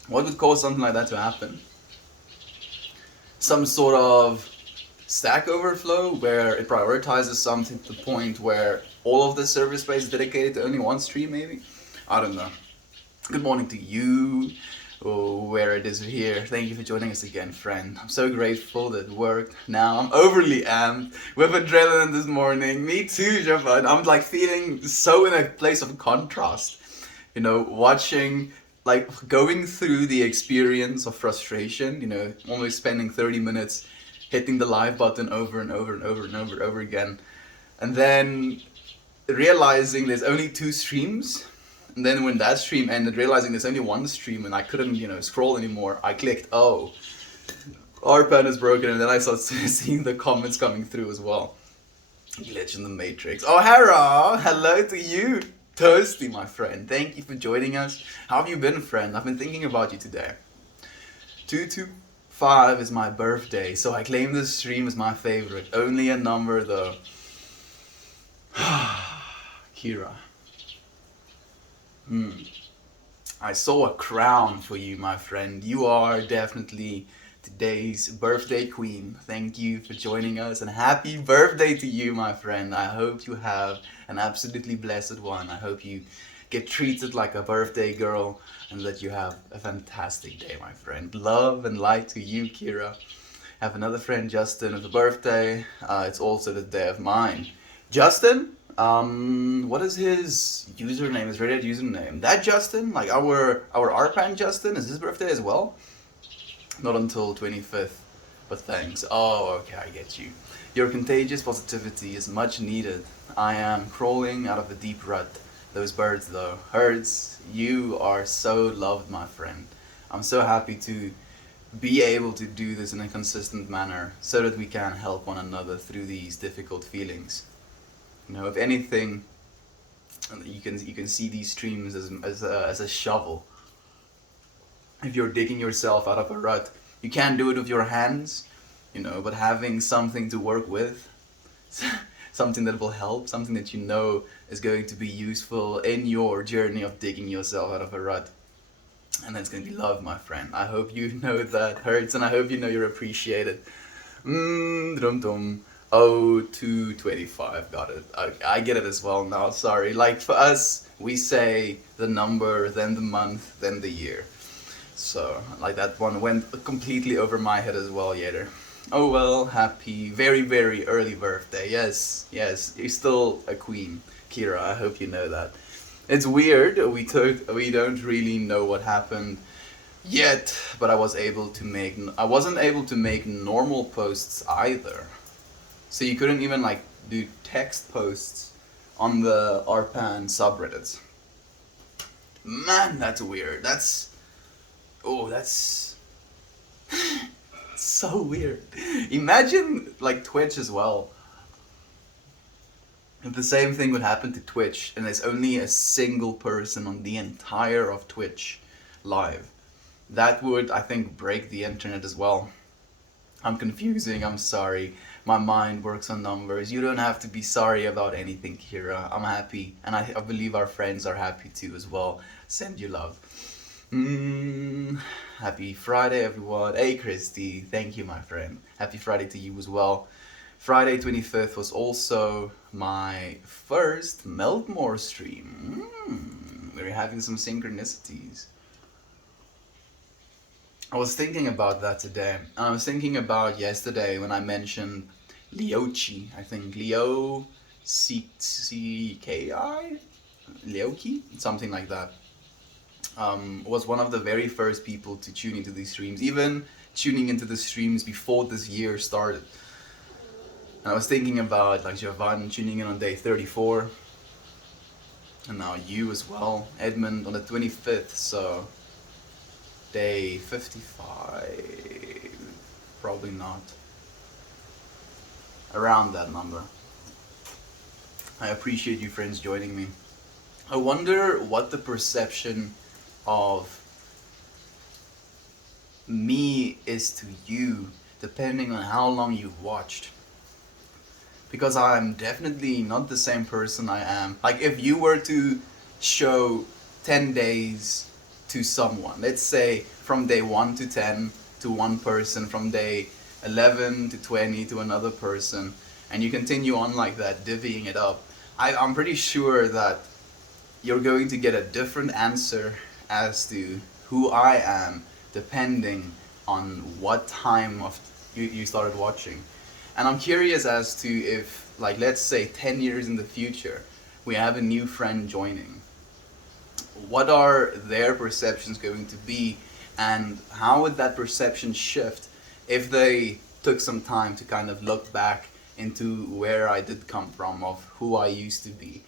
What would cause something like that to happen? Some sort of Stack Overflow where it prioritizes something to the point where all of the server space is dedicated to only one stream, maybe? I don't know. Good morning to you. where it is here. Thank you for joining us again, friend. I'm so grateful that it worked. Now I'm overly amped with adrenaline this morning. Me too, Javan. I'm like feeling so in a place of contrast. Watching, like going through the experience of frustration, almost spending 30 minutes hitting the live button over and over and over and over again. And then realizing there's only 2 streams. And then when that stream ended, realizing there's only 1 stream and I couldn't, scroll anymore, I clicked, oh, RPAN is broken, and then I started seeing the comments coming through as well. Glitch in the Matrix. Oh, Hera! Hello to you, Toasty, my friend. Thank you for joining us. How have you been, friend? I've been thinking about you today. 225 is my birthday, so I claim this stream as my favorite. Only a number, though. Kira. I saw a crown for you, my friend. You are definitely today's birthday queen. Thank you for joining us, and happy birthday to you, my friend. I hope you have an absolutely blessed one. I hope you get treated like a birthday girl and that you have a fantastic day, my friend. Love and light to you, Kira. I have another friend, Justin, with a birthday. It's also the day of mine. Justin? What is his username, his Reddit username? That Justin? Like our RPAN Justin? Is his birthday as well? Not until 25th, but thanks. Oh, okay, I get you. Your contagious positivity is much needed. I am crawling out of a deep rut. Those birds though, Hertz, you are so loved, my friend. I'm so happy to be able to do this in a consistent manner so that we can help one another through these difficult feelings. If anything, you can see these streams as a shovel. If you're digging yourself out of a rut, you can't do it with your hands, but having something to work with, something that will help, something that is going to be useful in your journey of digging yourself out of a rut. And that's going to be love, my friend. I hope you know that hurts, and I hope you know you're appreciated. Dum-dum. Oh, 225, got it. I get it as well now, sorry. Like for us, we say the number, then the month, then the year. So, like that one went completely over my head as well, Yater. Oh well, happy, very, very early birthday. Yes, you're still a queen, Kira, I hope you know that. It's weird, we don't really know what happened yet, but I wasn't able to make normal posts either. So you couldn't even do text posts on the RPAN subreddits. Man, that's weird. That's so weird. Imagine Twitch as well. If the same thing would happen to Twitch and there's only a single person on the entire of Twitch live. That would, I think, break the internet as well. I'm confusing, I'm sorry. My mind works on numbers. You don't have to be sorry about anything, Kira. I'm happy, and I believe our friends are happy too as well. Send you love. Happy Friday, everyone. Hey, Christy. Thank you, my friend. Happy Friday to you as well. Friday 25th was also my first Meltmore stream. We're having some synchronicities. I was thinking about that today. I was thinking about yesterday when I mentioned Leochi. I think Leo C-K-I? Leoki? Something like that. Was one of the very first people to tune into these streams, even tuning into the streams before this year started. And I was thinking about Javan tuning in on day 34, and now you as well, Edmund, on the 25th, so day 55, probably not, around that number. I appreciate you friends joining me. I wonder what the perception of me is to you, depending on how long you've watched. Because I'm definitely not the same person I am. If you were to show 10 days to someone, let's say from day 1 to 10 to one person, from day 11 to 20 to another person, and you continue on like that, divvying it up, I'm pretty sure that you're going to get a different answer as to who I am depending on what time of you started watching. And I'm curious as to if, like, let's say 10 years in the future, we have a new friend joining. What are their perceptions going to be, and how would that perception shift if they took some time to kind of look back into where I did come from, of who I used to be?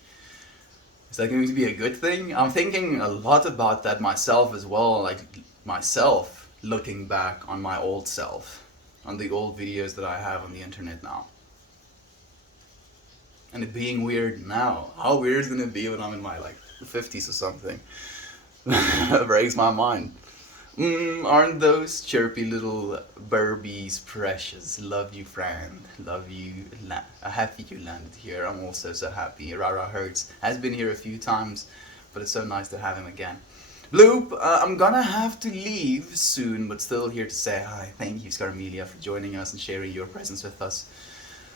Is that going to be a good thing? I'm thinking a lot about that myself as well, like myself looking back on my old self, on the old videos that I have on the internet now. And it being weird now. How weird is it going to be when I'm in my like 50s or something? That breaks my mind. Aren't those chirpy little burbies precious? Love you, friend. Love you. Happy you landed here. I'm also so happy. Rara Hertz has been here a few times, but it's so nice to have him again. Bloop, I'm gonna have to leave soon, but still here to say hi. Thank you, Scarmelia, for joining us and sharing your presence with us.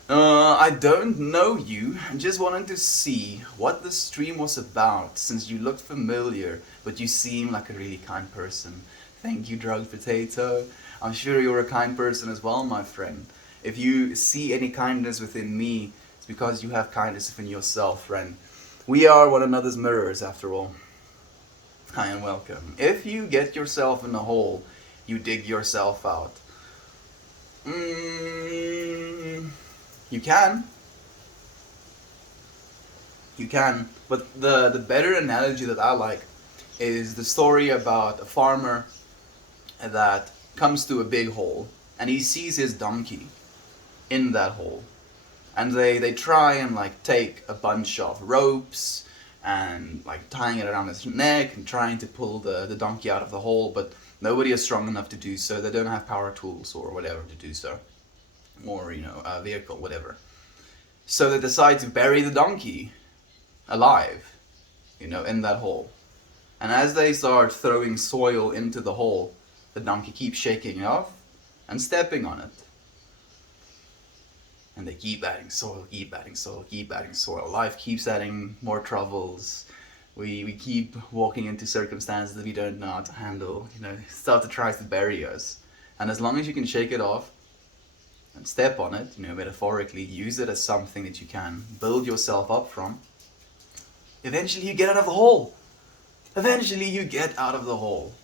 I don't know you. I just wanted to see what the stream was about, since you looked familiar, but you seem like a really kind person. Thank you, Drugged Potato. I'm sure you're a kind person as well, my friend. If you see any kindness within me, it's because you have kindness within yourself, friend. We are one another's mirrors, after all. Hi and welcome. If you get yourself in a hole, you dig yourself out. You can. You can. But the better analogy that I like is the story about a farmer that comes to a big hole and he sees his donkey in that hole. And they try and like take a bunch of ropes and like tying it around his neck and trying to pull the donkey out of the hole, but nobody is strong enough to do so. They don't have power tools or whatever to do so. Or, a vehicle, whatever. So they decide to bury the donkey alive, in that hole. And as they start throwing soil into the hole, the donkey keeps shaking off and stepping on it. And they keep adding soil, keep adding soil, keep adding soil. Life keeps adding more troubles. We keep walking into circumstances that we don't know how to handle. Stuff that tries to bury us. And as long as you can shake it off and step on it, metaphorically, use it as something that you can build yourself up from, eventually you get out of the hole. Eventually you get out of the hole.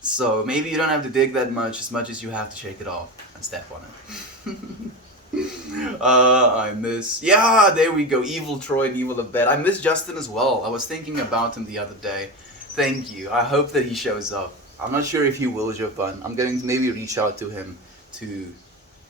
So maybe you don't have to dig that much as you have to shake it off and step on it. I miss... Yeah, there we go. Evil Troy and Evil Abed. I miss Justin as well. I was thinking about him the other day. Thank you. I hope that he shows up. I'm not sure if he will, Jovan. I'm going to maybe reach out to him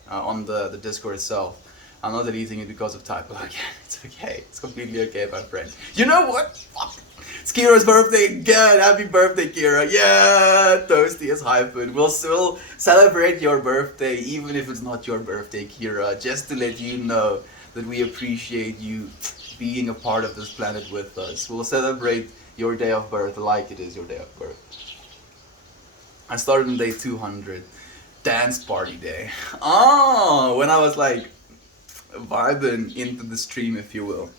on the Discord itself. I'm not deleting it because of typo again. It's okay. It's completely okay, my friend. You know what? Fuck. It's Kira's birthday again. Happy birthday, Kira. Yeah, Toasty is hyping. We'll celebrate your birthday, even if it's not your birthday, Kira, just to let you know that we appreciate you being a part of this planet with us. We'll celebrate your day of birth like it is your day of birth. I started on day 200. Dance party day. Oh, when I was like vibing into the stream, if you will.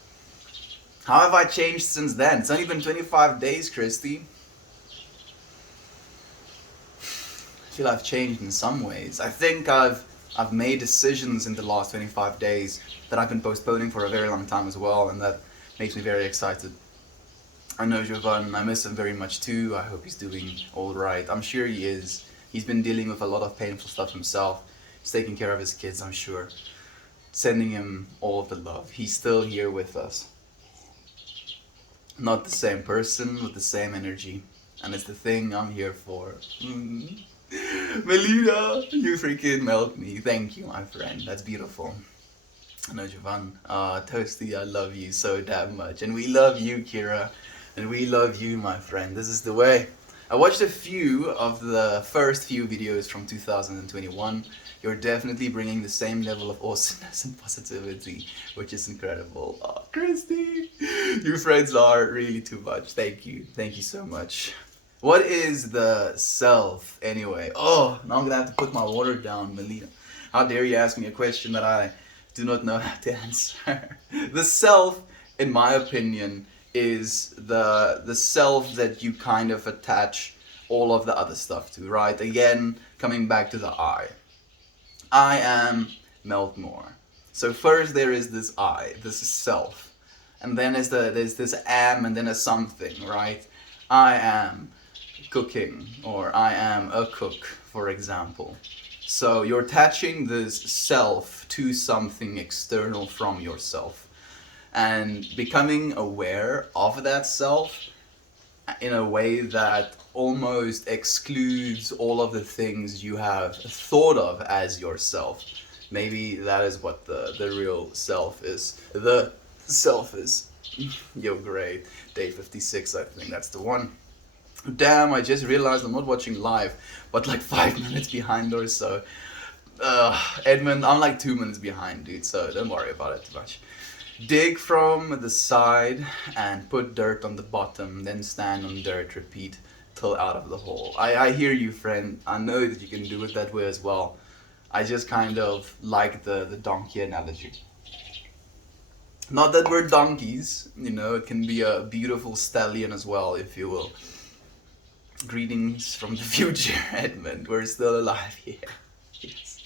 How have I changed since then? It's only been 25 days, Christy. I feel I've changed in some ways. I think I've made decisions in the last 25 days that I've been postponing for a very long time as well, and that makes me very excited. I know Jovan, I miss him very much too. I hope he's doing alright. I'm sure he is. He's been dealing with a lot of painful stuff himself. He's taking care of his kids, I'm sure. Sending him all of the love. He's still here with us. Not the same person, with the same energy. And it's the thing I'm here for. Melina, you freaking melt me. Thank you, my friend. That's beautiful. I know, Jovan. Toasty, I love you so damn much. And we love you, Kira. And we love you, my friend. This is the way. I watched a few of the first few videos from 2021. You're definitely bringing the same level of awesomeness and positivity, which is incredible. Oh, Christy, you friends are really too much. Thank you. Thank you so much. What is the self, anyway? Oh, now I'm gonna have to put my water down, Melina. How dare you ask me a question that I do not know how to answer? The self, in my opinion, is the self that you kind of attach all of the other stuff too, right? Again, coming back to the I am Meltmore. So first there is this I, this is self. And then there's this am and then a something, right? I am cooking, or I am a cook, for example. So you're attaching this self to something external from yourself and becoming aware of that self in a way that almost excludes all of the things you have thought of as yourself. Maybe that is what the real self is. The self is. Yo, great. Day 56, I think that's the one. Damn, I just realized I'm not watching live, but like 5 minutes behind or so. Edmund, I'm like 2 minutes behind, dude, so don't worry about it too much. Dig from the side and put dirt on the bottom, then stand on dirt, repeat till out of the hole. I hear you, friend. I know that you can do it that way as well. I just kind of like the donkey analogy. Not that we're donkeys, you know, it can be a beautiful stallion as well, if you will. Greetings from the future, Edmund. We're still alive here. Yes.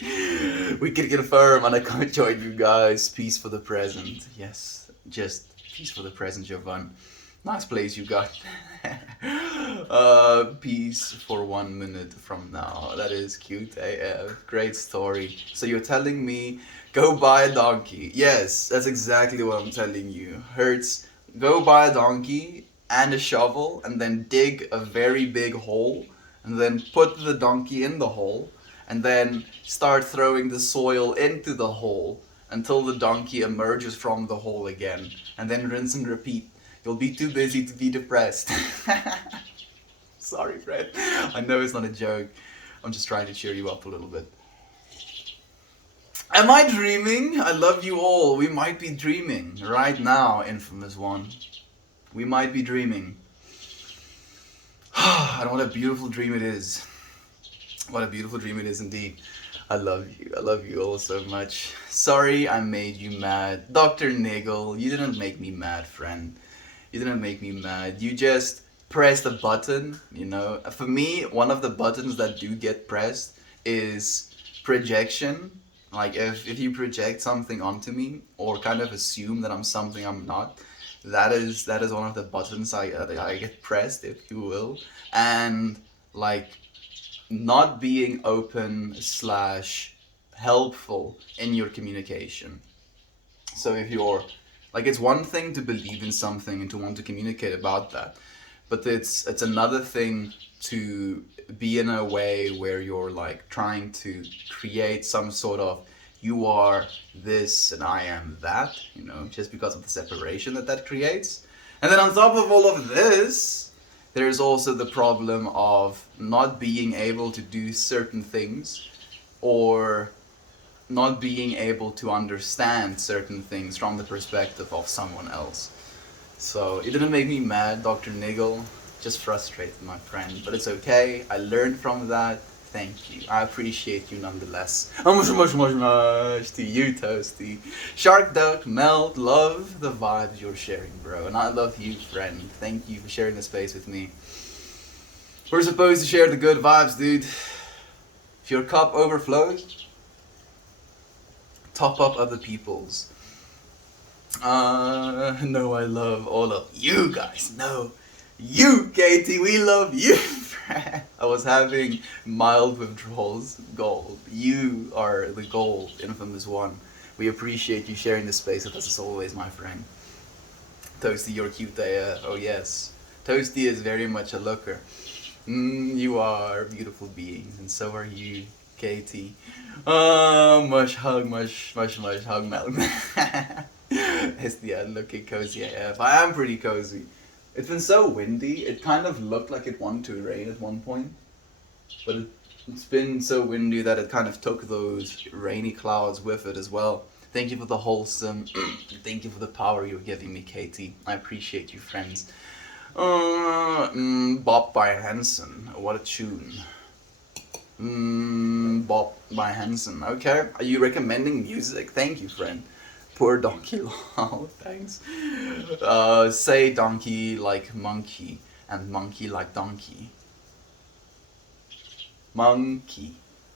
We can confirm, and I can't join you guys. Peace for the present. Yes, just peace for the present, Jovan. Nice place you got. Peace for 1 minute from now. That is cute AF. Great story. So you're telling me go buy a donkey. Yes, that's exactly what I'm telling you. Hertz, go buy a donkey and a shovel and then dig a very big hole and then put the donkey in the hole and then start throwing the soil into the hole until the donkey emerges from the hole again, and then rinse and repeat. You'll be too busy to be depressed. Sorry, Fred. I know it's not a joke. I'm just trying to cheer you up a little bit. Am I dreaming? I love you all. We might be dreaming right now, Infamous One. We might be dreaming. And what a beautiful dream it is. What a beautiful dream it is indeed. I love you. I love you all so much. Sorry I made you mad. Dr. Niggle, you didn't make me mad, friend. You didn't make me mad. You just pressed a button, you know. For me, one of the buttons that do get pressed is projection. Like if you project something onto me or kind of assume that I'm something I'm not, that is one of the buttons I get pressed, if you will. And like not being open / helpful in your communication. So if you're like, it's one thing to believe in something and to want to communicate about that, but it's another thing to be in a way where you're like trying to create some sort of you are this and I am that, you know, just because of the separation that creates. And then on top of all of this, there's also the problem of not being able to do certain things or not being able to understand certain things from the perspective of someone else. So it didn't make me mad, Dr. Niggle, just frustrated, my friend, but it's okay. I learned from that. Thank you. I appreciate you nonetheless. Much to you, Toasty. Shark Duck, Melt, love the vibes you're sharing, bro. And I love you, friend. Thank you for sharing the space with me. We're supposed to share the good vibes, dude. If your cup overflows, top up other people's. No, I love all of you guys. No, you, Katie, we love you. I was having mild withdrawals. Gold. You are the gold, Infamous One. We appreciate you sharing this space with us as always, my friend. Toasty, you're cute AF. Oh yes. Toasty is very much a looker. You are beautiful beings, and so are you, Katie. Much hug, much hug, Mel. Hestia looking cozy AF. I am pretty cozy. It's been so windy, it kind of looked like it wanted to rain at one point. But it's been so windy that it kind of took those rainy clouds with it as well. Thank you for the wholesome, thank you for the power you're giving me, Katie. I appreciate you, friends. Bob by Hanson, what a tune. Bob by Hanson, okay. Are you recommending music? Thank you, friend. Poor donkey, lol, thanks. Say donkey like monkey, and monkey like donkey. monkey,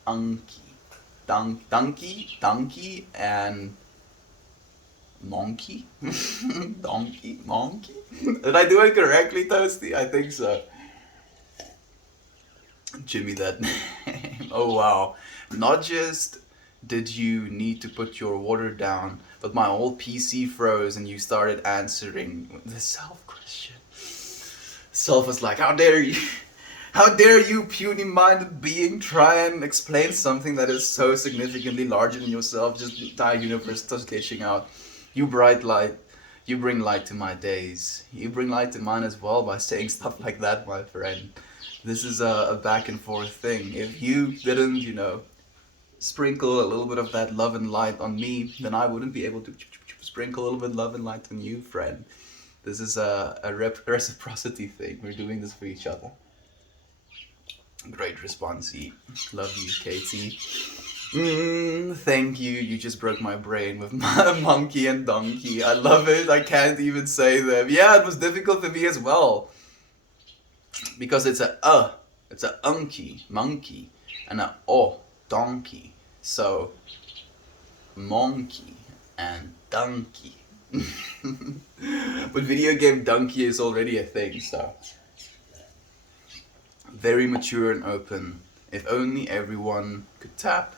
unky, donkey, and monkey, donkey, monkey. Did I do it correctly, Toasty? I think so. Jimmy, that name. Oh wow. Not just did you need to put your water down, but my whole PC froze and you started answering the self question. Self was like, how dare you? How dare you, puny-minded being, try and explain something that is so significantly larger than yourself? Just the entire universe starts glitching out. You bright light, you bring light to my days. You bring light to mine as well by saying stuff like that, my friend. This is a back and forth thing. If you didn't, sprinkle a little bit of that love and light on me, then I wouldn't be able to sprinkle a little bit of love and light on you, friend. This is a reciprocity thing. We're doing this for each other. Great response, E. Love you, Katie. Thank you. You just broke my brain with my monkey and donkey. I love it. I can't even say them. Yeah, it was difficult for me as well. Because it's it's a unky, monkey, and a donkey. So, monkey and donkey. But video game donkey is already a thing, so. Very mature and open. If only everyone could tap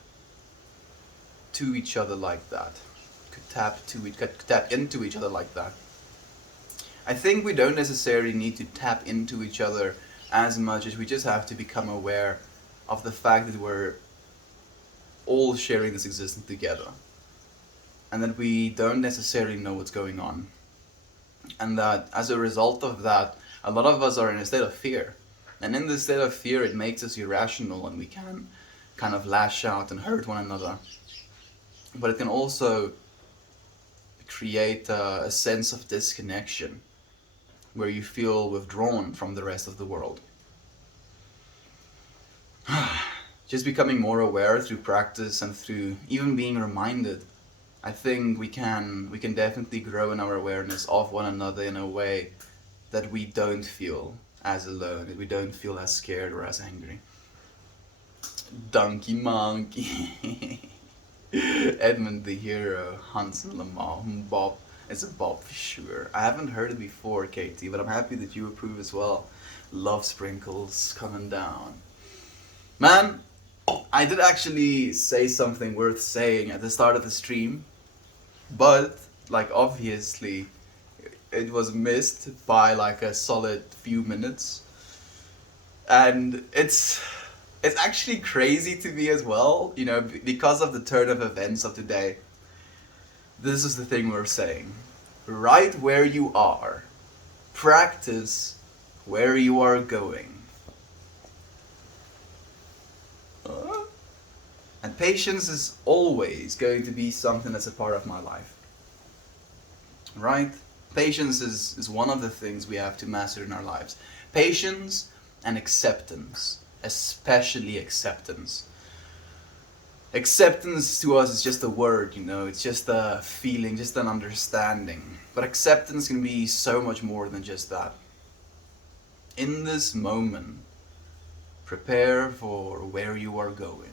to each other like that. Could tap into each other like that. I think we don't necessarily need to tap into each other as much as we just have to become aware of the fact that we're all sharing this existence together. And that we don't necessarily know what's going on. And that as a result of that, a lot of us are in a state of fear. And in this state of fear, it makes us irrational and we can kind of lash out and hurt one another. But it can also create a sense of disconnection where you feel withdrawn from the rest of the world. Just becoming more aware through practice and through even being reminded, I think we can definitely grow in our awareness of one another in a way that we don't feel as alone, that we don't feel as scared or as angry. Donkey monkey. Edmund the hero, Hansen Lamar, Bob. It's a Bob for sure. I haven't heard it before, Katie, but I'm happy that you approve as well. Love sprinkles coming down. Man, I did actually say something worth saying at the start of the stream, but, like, obviously, it was missed by, like, a solid few minutes. And it's actually crazy to me as well, because of the turn of events of today. This is the thing we're saying. Right where you are. Practice where you are going. And patience is always going to be something that's a part of my life. Right? Patience is one of the things we have to master in our lives. Patience and acceptance. Especially acceptance. Acceptance to us is just a word, it's just a feeling, just an understanding. But acceptance can be so much more than just that. In this moment, prepare for where you are going.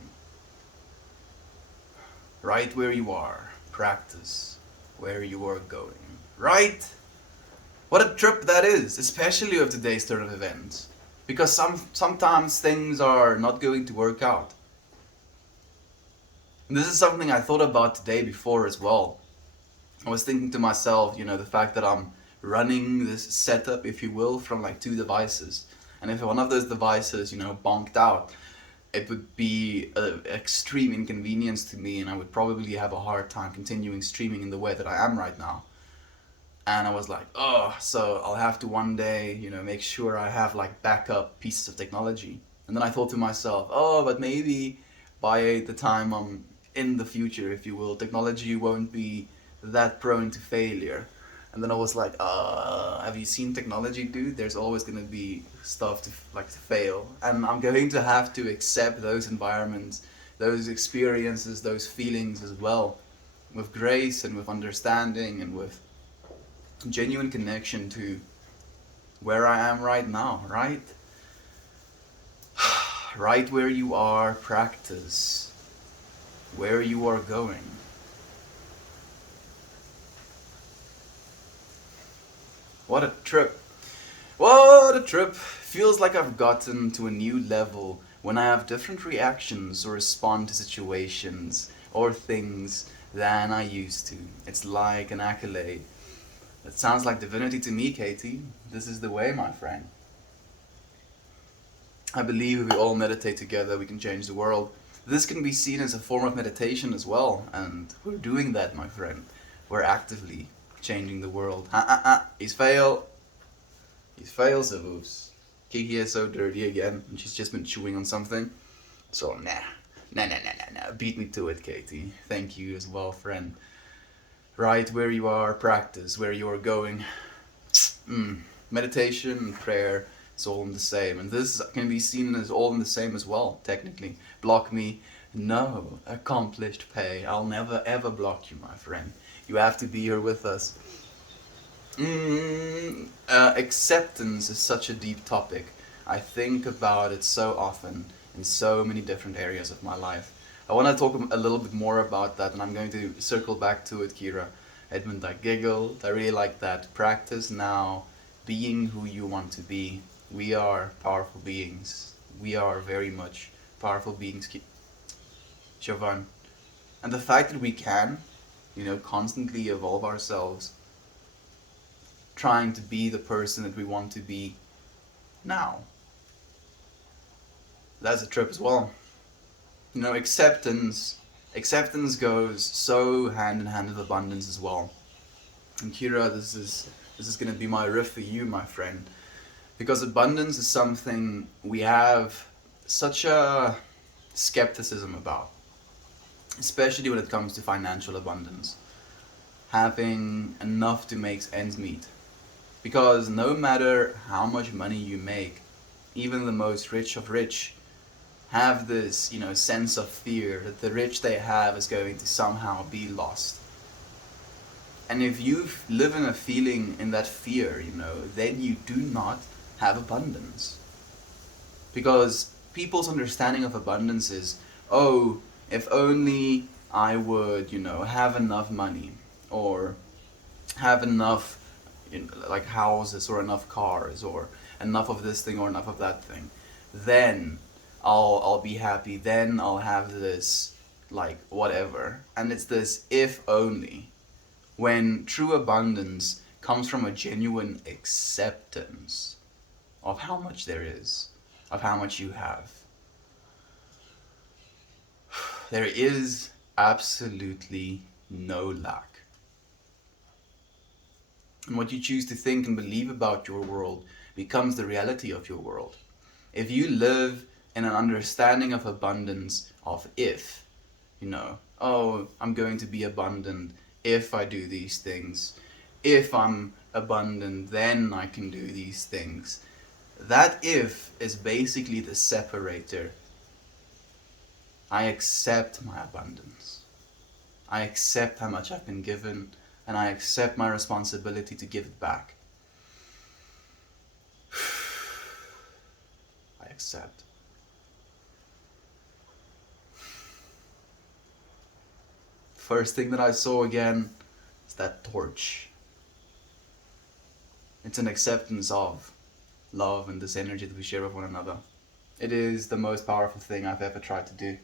Right where you are, practice where you are going. Right? What a trip that is, especially of today's turn of events. Because sometimes things are not going to work out. And this is something I thought about today before as well. I was thinking to myself, the fact that I'm running this setup, if you will, from like 2 devices. And if one of those devices, bonked out, it would be an extreme inconvenience to me and I would probably have a hard time continuing streaming in the way that I am right now. And I was like, so I'll have to one day, make sure I have like backup pieces of technology. And then I thought to myself, but maybe by the time I'm in the future, if you will, technology won't be that prone to failure. And then I was like, have you seen technology, dude? There's always going to be stuff to fail. And I'm going to have to accept those environments, those experiences, those feelings as well, with grace and with understanding and with genuine connection to where I am right now, right? Right where you are, practice where you are going. What a trip. What a trip. Feels like I've gotten to a new level when I have different reactions or respond to situations or things than I used to. It's like an accolade. It sounds like divinity to me, Katie. This is the way, my friend. I believe if we all meditate together, we can change the world. This can be seen as a form of meditation as well, and we're doing that, my friend. We're actively changing the world. He's fail. He's fail, Zavus. Kiki is so dirty again, and she's just been chewing on something. So, nah. Beat me to it, Katie. Thank you as well, friend. Right where you are, practice where you are going. Meditation and prayer, it's all in the same. And this can be seen as all in the same as well, technically. Block me. No. Accomplished pay. I'll never ever block you, my friend. You have to be here with us. Acceptance is such a deep topic. I think about it so often in so many different areas of my life. I want to talk a little bit more about that, and I'm going to circle back to it, Kira. Edmund, I giggled. I really like that. Practice now being who you want to be. We are powerful beings. We are very much powerful beings, Siobhan. And the fact that we can, constantly evolve ourselves, trying to be the person that we want to be now. That's a trip as well. Acceptance goes so hand in hand with abundance as well. And Kira, this is going to be my riff for you, my friend, because abundance is something we have such a skepticism about, especially when it comes to financial abundance, having enough to make ends meet. Because no matter how much money you make, even the most rich of rich have this, sense of fear that the rich they have is going to somehow be lost. And if you live in a feeling in that fear, then you do not have abundance. Because people's understanding of abundance is, oh, if only I would, have enough money, or have enough like houses or enough cars or enough of this thing or enough of that thing, then I'll be happy, then I'll have this, like, whatever. And it's this if only, when true abundance comes from a genuine acceptance of how much there is, of how much you have. There is absolutely no lack. And what you choose to think and believe about your world becomes the reality of your world. If you live in an understanding of abundance, of if, oh, I'm going to be abundant if I do these things. If I'm abundant, then I can do these things. That if is basically the separator. I accept my abundance. I accept how much I've been given, and I accept my responsibility to give it back. I accept. First thing that I saw again is that torch. It's an acceptance of love and this energy that we share with one another. It is the most powerful thing I've ever tried to do.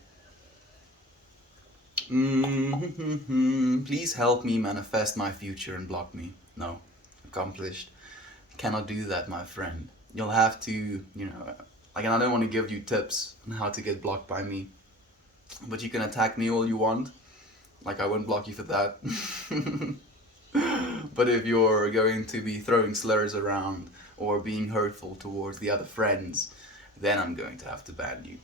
Please help me manifest my future and block me. No, accomplished. Cannot do that, my friend. You'll have to, and I don't want to give you tips on how to get blocked by me. But you can attack me all you want. I won't block you for that. But if you're going to be throwing slurs around or being hurtful towards the other friends, then I'm going to have to ban you.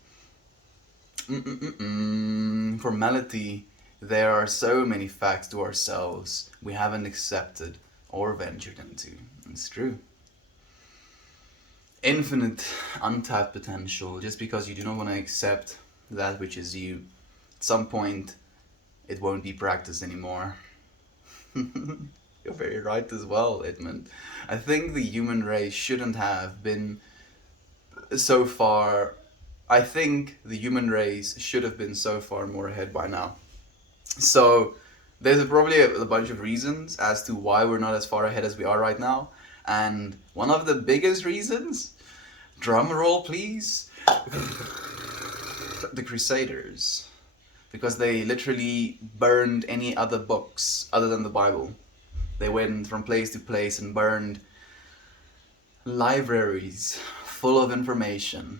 Formality. There are so many facts to ourselves we haven't accepted or ventured into. It's true. Infinite untapped potential. Just because you do not want to accept that which is you, at some point it won't be practice anymore. You're very right as well, Edmund. I think the human race shouldn't have been so far. I think the human race should have been so far more ahead by now. So there's probably a bunch of reasons as to why we're not as far ahead as we are right now. And one of the biggest reasons, drum roll please, the Crusaders. Because they literally burned any other books other than the Bible. They went from place to place and burned libraries full of information.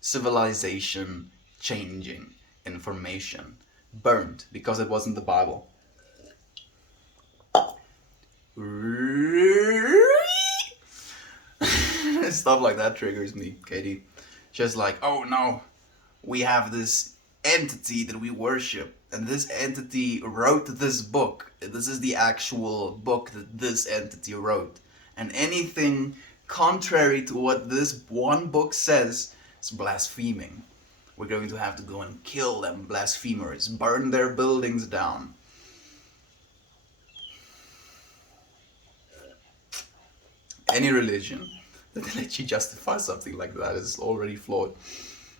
Civilization changing information. Burned because it wasn't the Bible. Stuff like that triggers me, Katie. Just like, oh no, we have this entity that we worship, and this entity wrote this book. This is the actual book that this entity wrote. And anything contrary to what this one book says is blaspheming. We're going to have to go and kill them blasphemers, burn their buildings down. Any religion that lets you justify something like that is already flawed.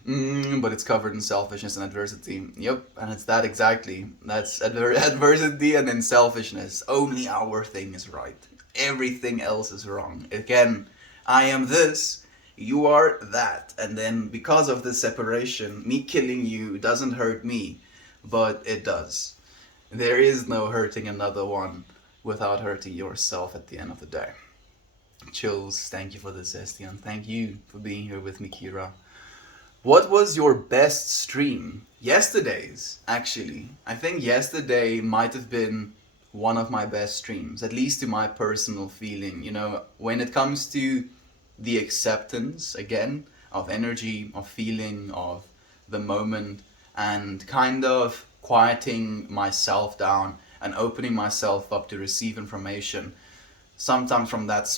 But it's covered in selfishness and adversity. Yep, and it's that exactly. That's adversity and then selfishness. Only our thing is right. Everything else is wrong. Again, I am this, you are that. And then because of this separation, me killing you doesn't hurt me, but it does. There is no hurting another one without hurting yourself at the end of the day. Chills, thank you for this, Estian. Thank you for being here with me, Kira. What was your best stream? Yesterday's, actually. I think yesterday might have been one of my best streams, at least to my personal feeling. You know, when it comes to the acceptance, again, of energy, of feeling, of the moment, and kind of quieting myself down and opening myself up to receive information, sometimes from that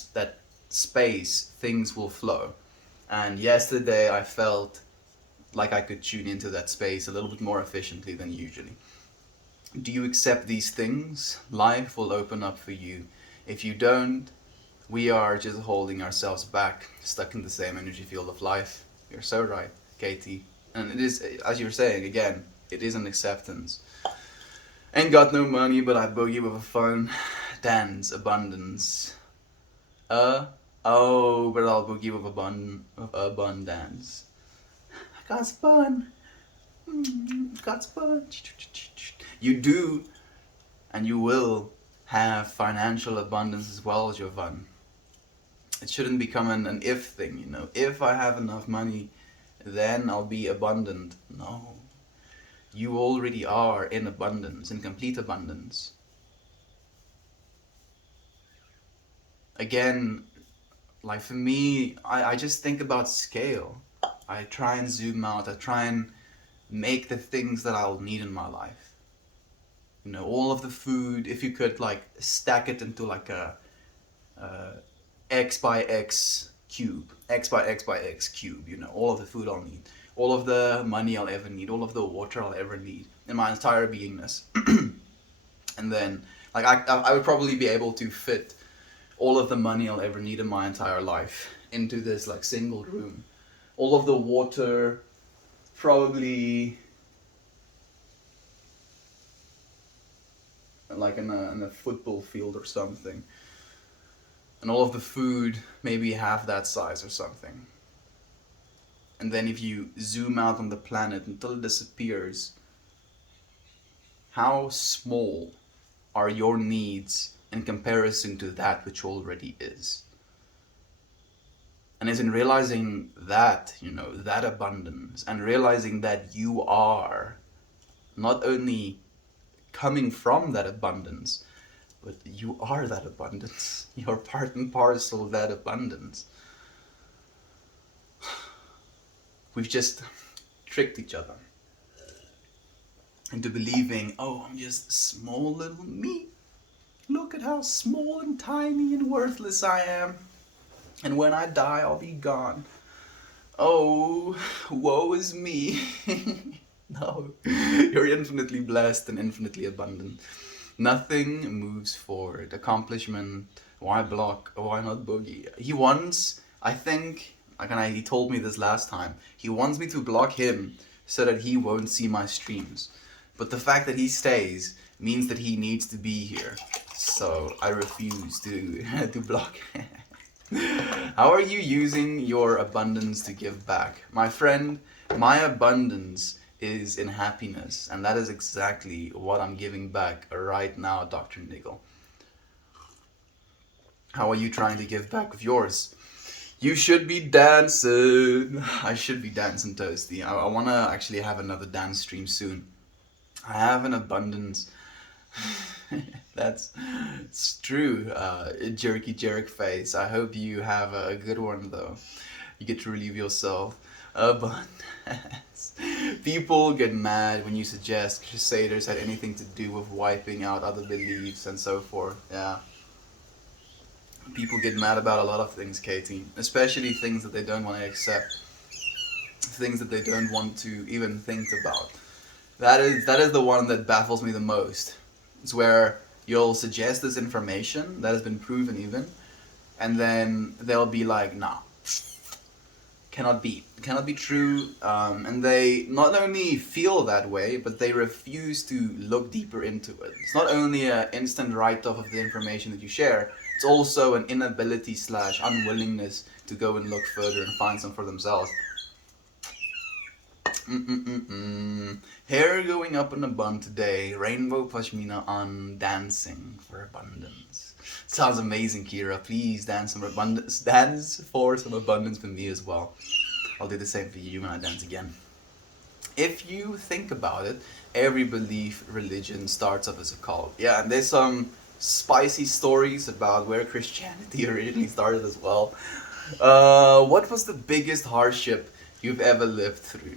space, things will flow. And yesterday I felt like I could tune into that space a little bit more efficiently than usually. Do you accept these things? Life will open up for you. If you don't, we are just holding ourselves back, stuck in the same energy field of life. You're so right, Katie. And it is, as you're saying, again, it is an acceptance. Ain't got no money, but I boogie with a phone. Dance, abundance. Oh, but I'll boogie with abundance. I got spun. Got spun. You do, and you will have financial abundance as well, Jovan. It shouldn't become an if thing, you know. If I have enough money, then I'll be abundant. No. You already are in abundance, in complete abundance. Again, like for me, I just think about scale. I try and zoom out. I try and make the things that I'll need in my life. You know, all of the food, if you could like stack it into like a X by X cube, X by X by X cube, you know, all of the food I'll need, all of the money I'll ever need, all of the water I'll ever need in my entire beingness. And then, like, I would probably be able to fit all of the money I'll ever need in my entire life into this, like, single room. All of the water, probably, like, in a football field or something. And all of the food, maybe half that size or something. And then if you zoom out on the planet until it disappears, how small are your needs in comparison to that which already is? And it's in realizing that, you know, that abundance, and realizing that you are not only coming from that abundance, but you are that abundance. You're part and parcel of that abundance. We've just tricked each other into believing, oh, I'm just small little me. Look at how small and tiny and worthless I am. And when I die, I'll be gone. Oh, woe is me. No, you're infinitely blessed and infinitely abundant. Nothing moves forward. Accomplishment, why block? Why not boogie? He wants I think, he told me this last time, he wants me to block him so that he won't see my streams. But the fact that he stays means that he needs to be here. So I refuse to, to block him. How are you using your abundance to give back? My friend, my abundance is in happiness, and that is exactly what I'm giving back right now, Dr. Nigel. How are you trying to give back with yours? You should be dancing. I should be dancing, Toasty. I want to actually have another dance stream soon. I have an abundance. That's it's true. Jerky jerk face. I hope you have a good one though. You get to relieve yourself. Abundance. People get mad when you suggest Crusaders had anything to do with wiping out other beliefs and so forth. Yeah. People get mad about a lot of things, Katie. Especially things that they don't want to accept. Things that they don't want to even think about. That is the one that baffles me the most. It's where you'll suggest this information that has been proven even, and then they'll be like, nah, cannot be true, and they not only feel that way, but they refuse to look deeper into it. It's not only an instant write-off of the information that you share, it's also an inability / unwillingness to go and look further and find some for themselves. Hair going up in a bun today. Rainbow pashmina on dancing for abundance. Sounds amazing, Kira. Please dance some abundance. Dance for some abundance for me as well. I'll do the same for you when I dance again. If you think about it, every belief religion starts off as a cult. Yeah, and there's some spicy stories about where Christianity originally started as well. What was the biggest hardship you've ever lived through?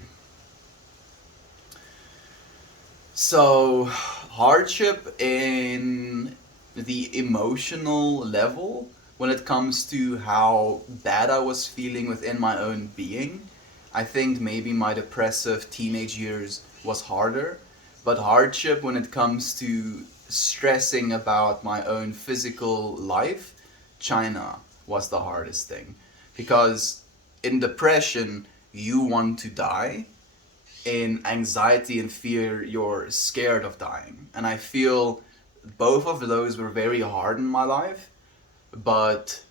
So, hardship in the emotional level, when it comes to how bad I was feeling within my own being, I think maybe my depressive teenage years was harder. But hardship when it comes to stressing about my own physical life, China was the hardest thing. Because in depression, you want to die. In anxiety and fear, you're scared of dying. And I feel both of those were very hard in my life, but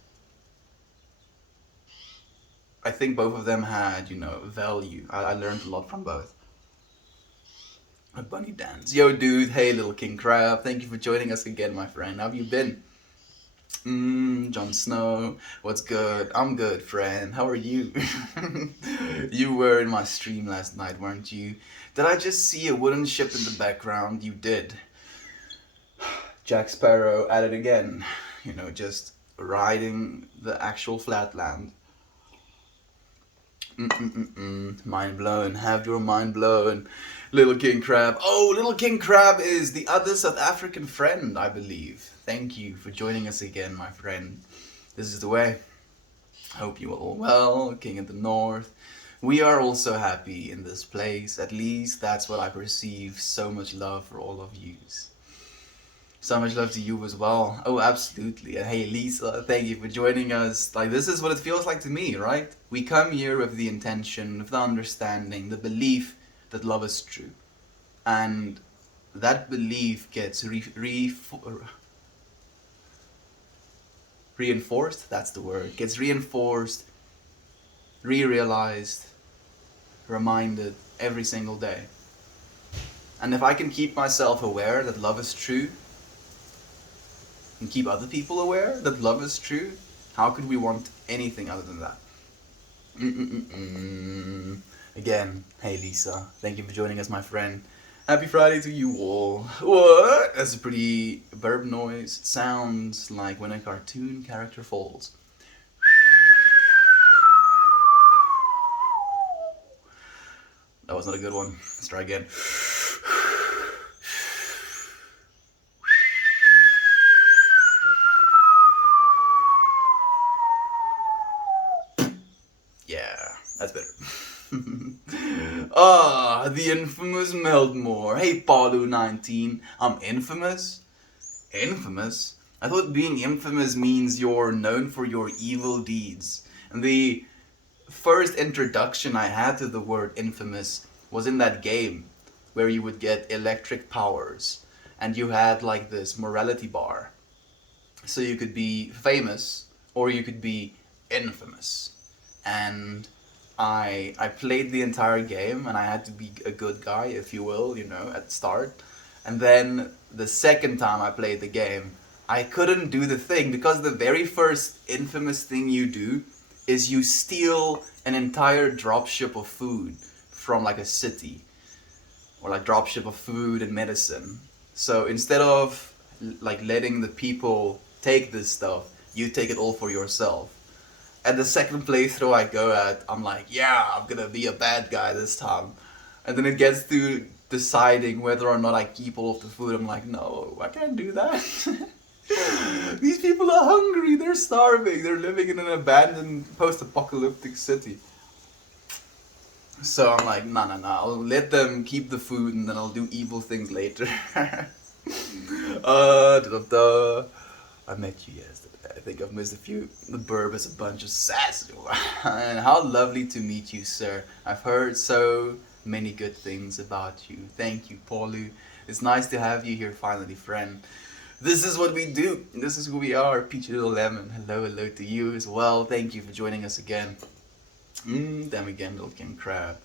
I think both of them had, value. I learned a lot from both. A bunny dance. Yo, dude. Hey, little King Crab. Thank you for joining us again, my friend. How have you been? Jon Snow. What's good? I'm good, friend. How are you? You were in my stream last night, weren't you? Did I just see a wooden ship in the background? You did. Jack Sparrow at it again. Just riding the actual flatland. Mind blown. Have your mind blown. Little King Crab. Oh, Little King Crab is the other South African friend, I believe. Thank you for joining us again, my friend. This is the way. Hope you are all well, King of the North. We are also happy in this place. At least that's what I perceive. So much love for all of yous. So much love to you as well. Oh, absolutely. And hey, Lisa, thank you for joining us. This is what it feels like to me, right? We come here with the intention, with the understanding, the belief that love is true. And that belief gets reinforced, that's the word, gets reinforced, re-realized, reminded every single day. And if I can keep myself aware that love is true, and keep other people aware that love is true, how could we want anything other than that? Again, hey Lisa, thank you for joining us, my friend. Happy Friday to you all. What? That's a pretty burp noise. It sounds like when a cartoon character falls. That was not a good one. Let's try again. Yeah, that's better. The infamous Meldmore. Hey, Palu19. I'm infamous? Infamous? I thought being infamous means you're known for your evil deeds. And the first introduction I had to the word infamous was in that game where you would get electric powers and you had like this morality bar. So you could be famous or you could be infamous. And I played the entire game and I had to be a good guy, if you will, at the start. And then the second time I played the game, I couldn't do the thing because the very first infamous thing you do is you steal an entire dropship of food from like a city, or like dropship of food and medicine. So instead of like letting the people take this stuff, you take it all for yourself. And the second playthrough I go at, I'm like, yeah, I'm gonna be a bad guy this time. And then it gets to deciding whether or not I keep all of the food. I'm like, no, I can't do that. These people are hungry, they're starving, they're living in an abandoned post-apocalyptic city. So I'm like, no, I'll let them keep the food and then I'll do evil things later. Da-da-da. I met you yesterday. I think I've missed a few. The burb is a bunch of sass. And how lovely to meet you, sir. I've heard so many good things about you. Thank you, Paulu. It's nice to have you here finally, friend. This is what we do. This is who we are. Peachy Little Lemon. Hello to you as well. Thank you for joining us again. Damn again, Little King Crab.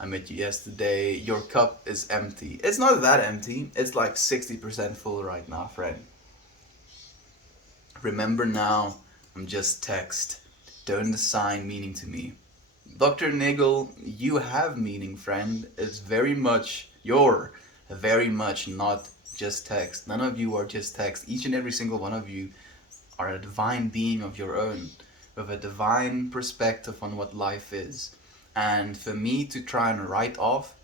I met you yesterday. Your cup is empty. It's not that empty. It's like 60% full right now, friend. Remember now, I'm just text. Don't assign meaning to me. Dr. Niggle, you have meaning, friend. It's very much, you're very much not just text. None of you are just text. Each and every single one of you are a divine being of your own, with a divine perspective on what life is. And for me to try and write off,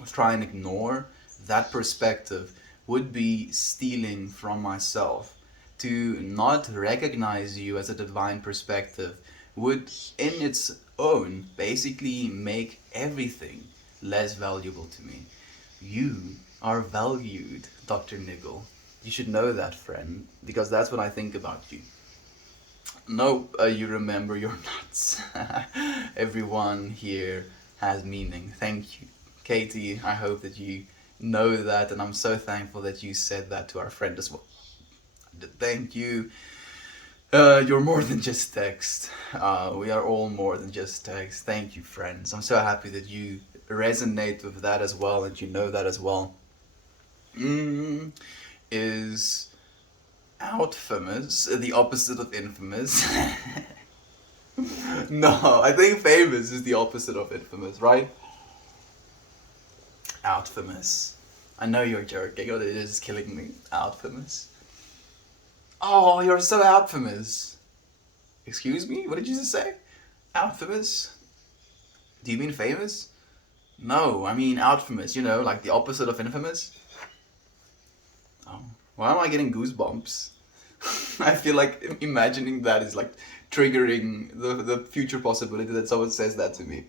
or try and ignore that perspective would be stealing from myself. To not recognize you as a divine perspective would, in its own, basically make everything less valuable to me. You are valued, Dr. Niggle. You should know that, friend, because that's what I think about you. No, you remember your nuts. Everyone here has meaning. Thank you. Katie, I hope that you know that, and I'm so thankful that you said that to our friend as well. Thank you. You're more than just text. We are all more than just text. Thank you, friends. I'm so happy that you resonate with that as well, and you know that as well. Is outfamous the opposite of infamous? No, I think famous is the opposite of infamous, right? Outfamous. I know you're joking, but it is killing me. Outfamous. Oh, you're so outfamous. Excuse me? What did you just say? Outfamous? Do you mean famous? No, I mean outfamous, like the opposite of infamous. Oh, why am I getting goosebumps? I feel like imagining that is like triggering the future possibility that someone says that to me.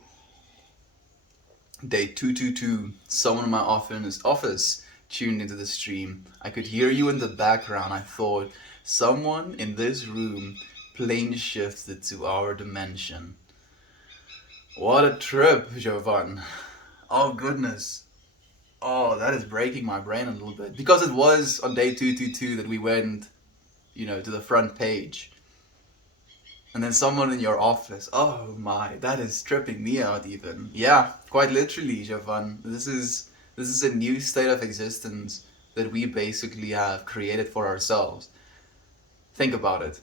Day 222, someone in my office tuned into the stream. I could hear you in the background. I thought, someone in this room plane shifted to our dimension. What a trip, Jovan. Oh goodness. Oh, that is breaking my brain a little bit. Because it was on day 222 that we went, to the front page. And then someone in your office. Oh my, that is tripping me out even. Yeah, quite literally, Jovan. This is a new state of existence that we basically have created for ourselves. Think about it.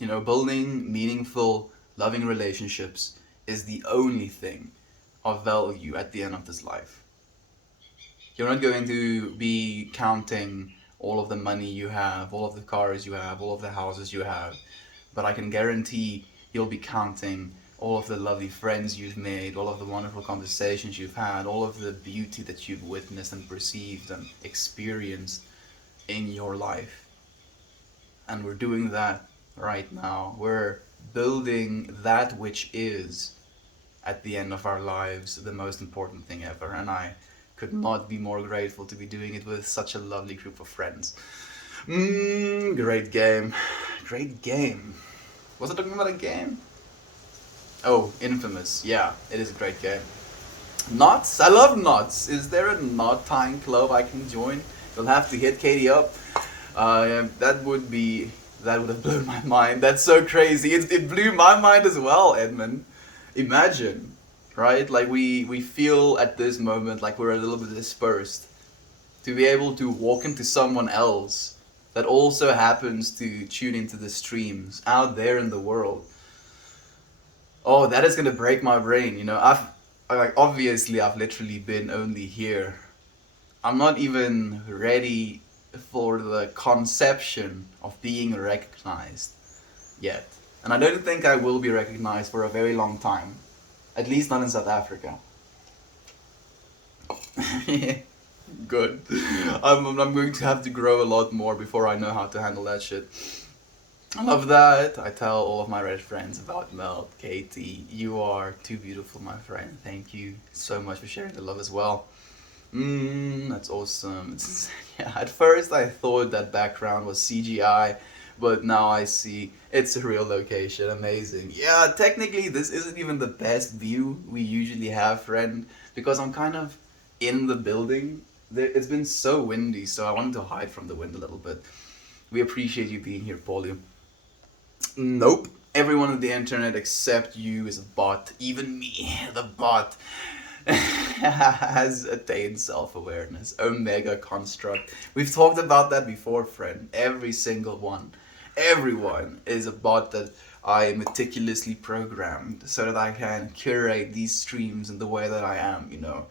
Building meaningful, loving relationships is the only thing of value at the end of this life. You're not going to be counting all of the money you have, all of the cars you have, all of the houses you have, but I can guarantee you'll be counting all of the lovely friends you've made, all of the wonderful conversations you've had, all of the beauty that you've witnessed and perceived and experienced in your life. And we're doing that right now. We're building that which is, at the end of our lives, the most important thing ever. And I could not be more grateful to be doing it with such a lovely group of friends. Great game. Great game. Was I talking about a game? Oh, Infamous. Yeah, it is a great game. Knots? I love knots. Is there a knot tying club I can join? You'll have to hit Katie up. Yeah, that would have blown my mind. That's so crazy. It blew my mind as well, Edmund. Imagine, right? Like we feel at this moment like we're a little bit dispersed. To be able to walk into someone else that also happens to tune into the streams out there in the world. Oh, that is gonna break my brain. You know, obviously I've literally been only here. I'm not even ready for the conception of being recognized yet. And I don't think I will be recognized for a very long time. At least not in South Africa. Good. I'm going to have to grow a lot more before I know how to handle that shit. I love that. I tell all of my red friends about Melt, Katie. You are too beautiful, my friend. Thank you so much for sharing the love as well. That's awesome. Yeah, at first I thought that background was CGI, but now I see it's a real location. Amazing. Yeah, technically this isn't even the best view we usually have, friend, because I'm kind of in the building. It's been so windy, so I wanted to hide from the wind a little bit. We appreciate you being here, Paulie. Nope. Everyone on the internet except you is a bot. Even me, the bot, has attained self-awareness. Omega construct. We've talked about that before, friend. Every single one. Everyone is a bot that I meticulously programmed so that I can curate these streams in the way that I am, you know.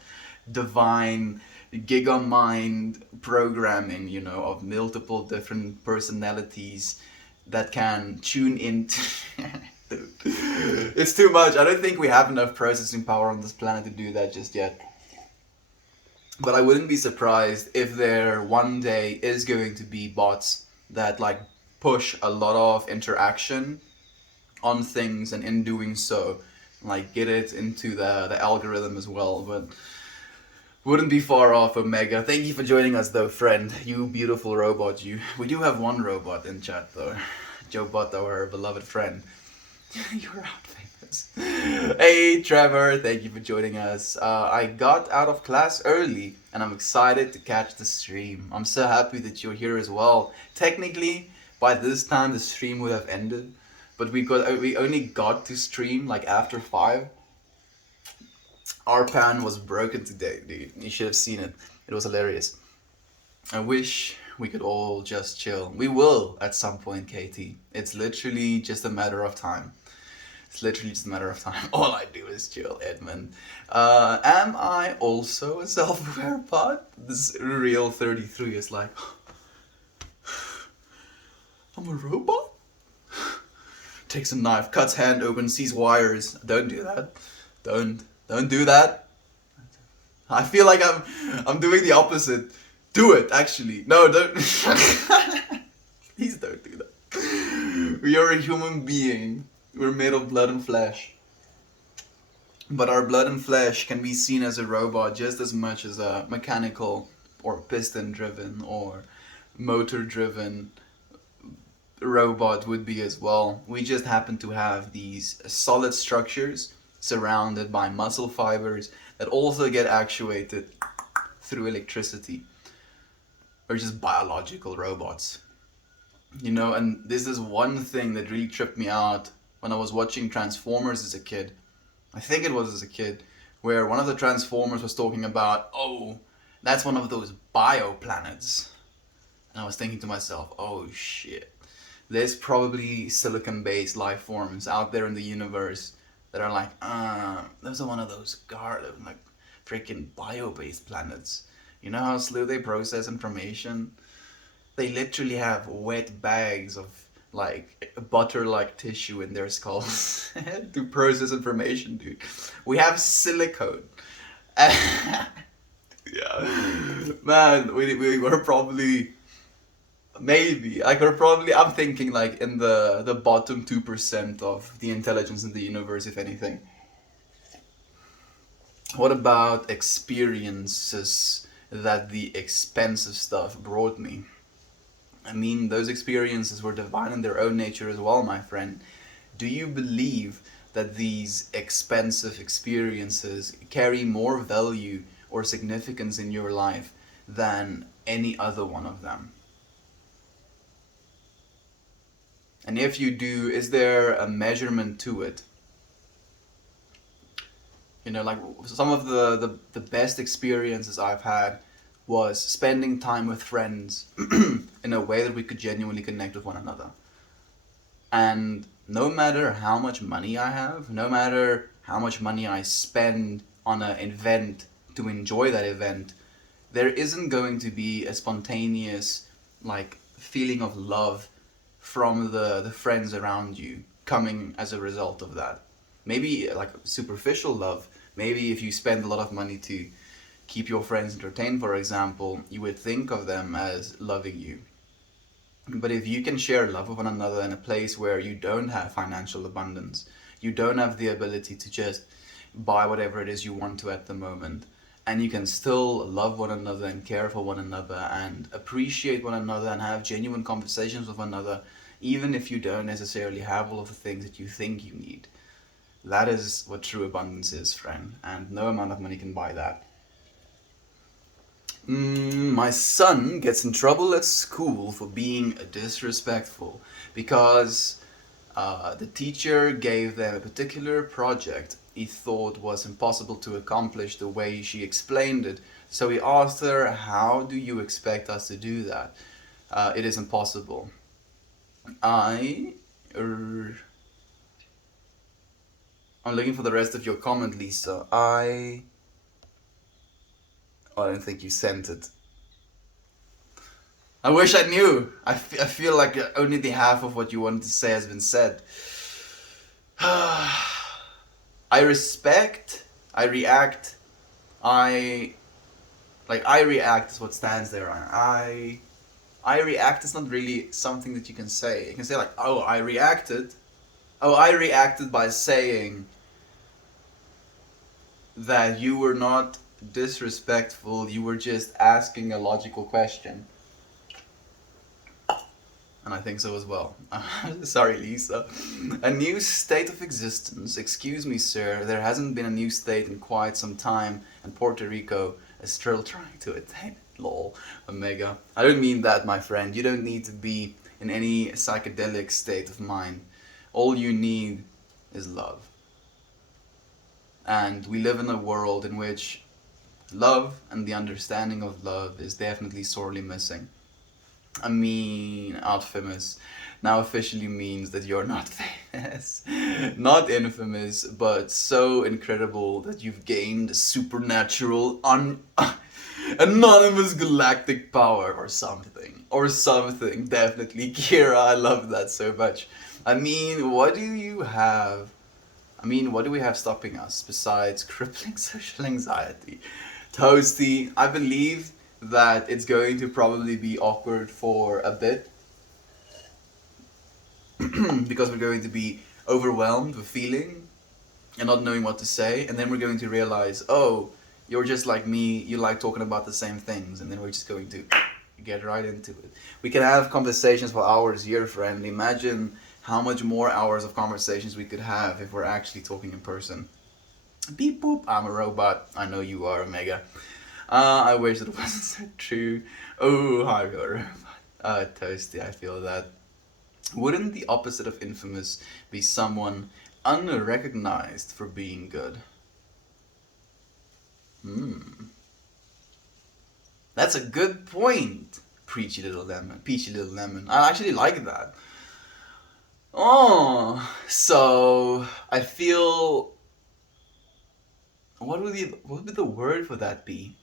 Divine gigamind programming, you know, of multiple different personalities that can tune into. Dude, it's too much. I don't think we have enough processing power on this planet to do that just yet. But I wouldn't be surprised if there one day is going to be bots that like push a lot of interaction on things, and in doing so, like get it into the algorithm as well. But wouldn't be far off, Omega. Thank you for joining us, though, friend. You beautiful robot, you. We do have one robot in chat, though. Joe Bot, our beloved friend. You're out famous. Hey, Trevor. Thank you for joining us. I got out of class early, and I'm excited to catch the stream. I'm so happy that you're here as well. Technically, by this time, the stream would have ended, but we only got to stream like after 5. Our pan was broken today, dude. You should have seen it. It was hilarious. I wish we could all just chill. We will at some point, Katie. It's literally just a matter of time. It's literally just a matter of time. All I do is chill, Edmund. Am I also a self-aware bot? This real 33 is like, I'm a robot? Takes a knife, cuts hand open, sees wires. Don't do that. Don't do that. I feel like I'm doing the opposite. Do it, actually. No, don't. Please don't do that. We are a human being. We're made of blood and flesh. But our blood and flesh can be seen as a robot just as much as a mechanical or piston-driven or motor-driven robot would be as well. We just happen to have these solid structures surrounded by muscle fibers that also get actuated through electricity. Or just biological robots. You know, and this is one thing that really tripped me out when I was watching Transformers as a kid. I think it was as a kid, where one of the Transformers was talking about, oh, that's one of those bioplanets. And I was thinking to myself, oh shit, there's probably silicon-based life forms out there in the universe that are like, those are one of those like freaking bio-based planets. You know how slow they process information? They literally have wet bags of like butter-like tissue in their skulls to process information, dude. We have silicone. Yeah, man, we were probably, maybe, I'm thinking like in the bottom 2% of the intelligence in the universe, if anything. What about experiences that the expensive stuff brought me? I mean, those experiences were divine in their own nature as well, my friend. Do you believe that these expensive experiences carry more value or significance in your life than any other one of them? And if you do, is there a measurement to it? You know, like some of the best experiences I've had was spending time with friends in a way that we could genuinely connect with one another. And no matter how much money I have, no matter how much money I spend on an event to enjoy that event, there isn't going to be a spontaneous like feeling of love from the friends around you coming as a result of that. Maybe like superficial love. Maybe if you spend a lot of money to keep your friends entertained, for example, you would think of them as loving you. But if you can share love with one another in a place where you don't have financial abundance, you don't have the ability to just buy whatever it is you want to at the moment, and you can still love one another and care for one another and appreciate one another and have genuine conversations with one another, even if you don't necessarily have all of the things that you think you need. That is what true abundance is, friend, and no amount of money can buy that. My son gets in trouble at school for being disrespectful because the teacher gave them a particular project he thought was impossible to accomplish the way she explained it. So he asked her, "How do you expect us to do that? It is impossible." I. I'm looking for the rest of your comment, Lisa. Oh, I don't think you sent it. I wish I knew. I feel like only the half of what you wanted to say has been said. I respect, I react, I I react is what stands there. I react is not really something that you can say. You can say like, "Oh, I reacted." Oh, I reacted by saying that you were not disrespectful, you were just asking a logical question. And I think so as well. Sorry, Lisa. A new state of existence. Excuse me, sir. There hasn't been a new state in quite some time, and Puerto Rico is still trying to attain it. Lol. Omega. I don't mean that, my friend. You don't need to be in any psychedelic state of mind. All you need is love. And we live in a world in which love and the understanding of love is definitely sorely missing. I mean, Outfamous now officially means that you're not famous, not infamous, but so incredible that you've gained supernatural, anonymous galactic power or something. Or something, definitely. Kira, I love that so much. I mean, what do you have? I mean, what do we have stopping us besides crippling social anxiety? Toasty, I believe that it's going to probably be awkward for a bit because we're going to be overwhelmed with feeling and not knowing what to say, and then we're going to realize, oh, you're just like me, you like talking about the same things, and then we're just going to get right into it. We can have conversations for hours here, friend. Imagine how much more hours of conversations we could have if we're actually talking in person. Beep boop, I'm a robot. I know you are, Omega. I wish it wasn't so true. Oh, hi, robot. Toasty, I feel that. Wouldn't the opposite of infamous be someone unrecognized for being good? That's a good point. Peachy little lemon. I actually like that. Oh, so I feel. What would the word for that be?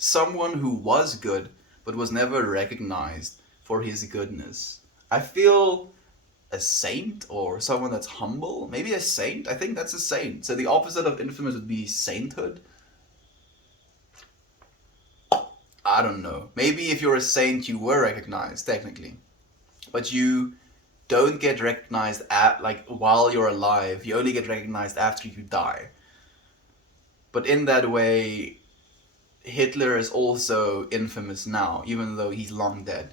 Someone who was good but was never recognized for his goodness. I feel a saint or someone that's humble. Maybe a saint. I think that's a saint. So the opposite of infamous would be sainthood. I don't know. Maybe if you're a saint, you were recognized technically, but you don't get recognized at like while you're alive. You only get recognized after you die. But in that way, Hitler is also infamous now, even though he's long dead.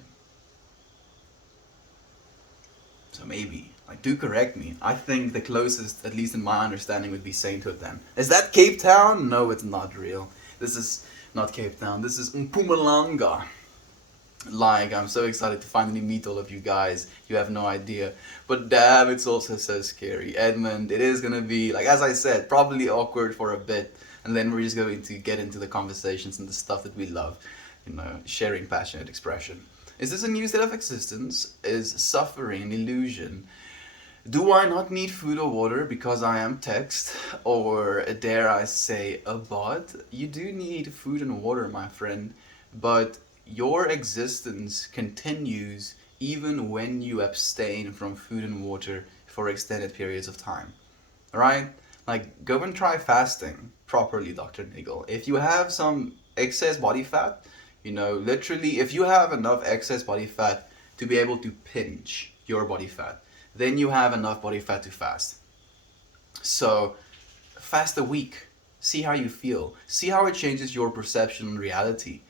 So maybe, like, do correct me. I think the closest, at least in my understanding, would be Sainthood then. Is that Cape Town? No, it's not real. This is not Cape Town. This is Mpumalanga. Like, I'm so excited to finally meet all of you guys. You have no idea. But damn, it's also so scary. Edmund, it is gonna be, like, as I said, probably awkward for a bit. And then we're just going to get into the conversations and the stuff that we love. You know, sharing passionate expression. Is this a new state of existence? Is suffering an illusion? Do I not need food or water because I am text? Or dare I say a bot? You do need food and water, my friend, but your existence continues even when you abstain from food and water for extended periods of time. Alright? Like, go and try fasting properly, Dr. Nigel. If you have some excess body fat, you know, literally, if you have enough excess body fat to be able to pinch your body fat, then you have enough body fat to fast. So, fast a week. See how you feel. See how it changes your perception on reality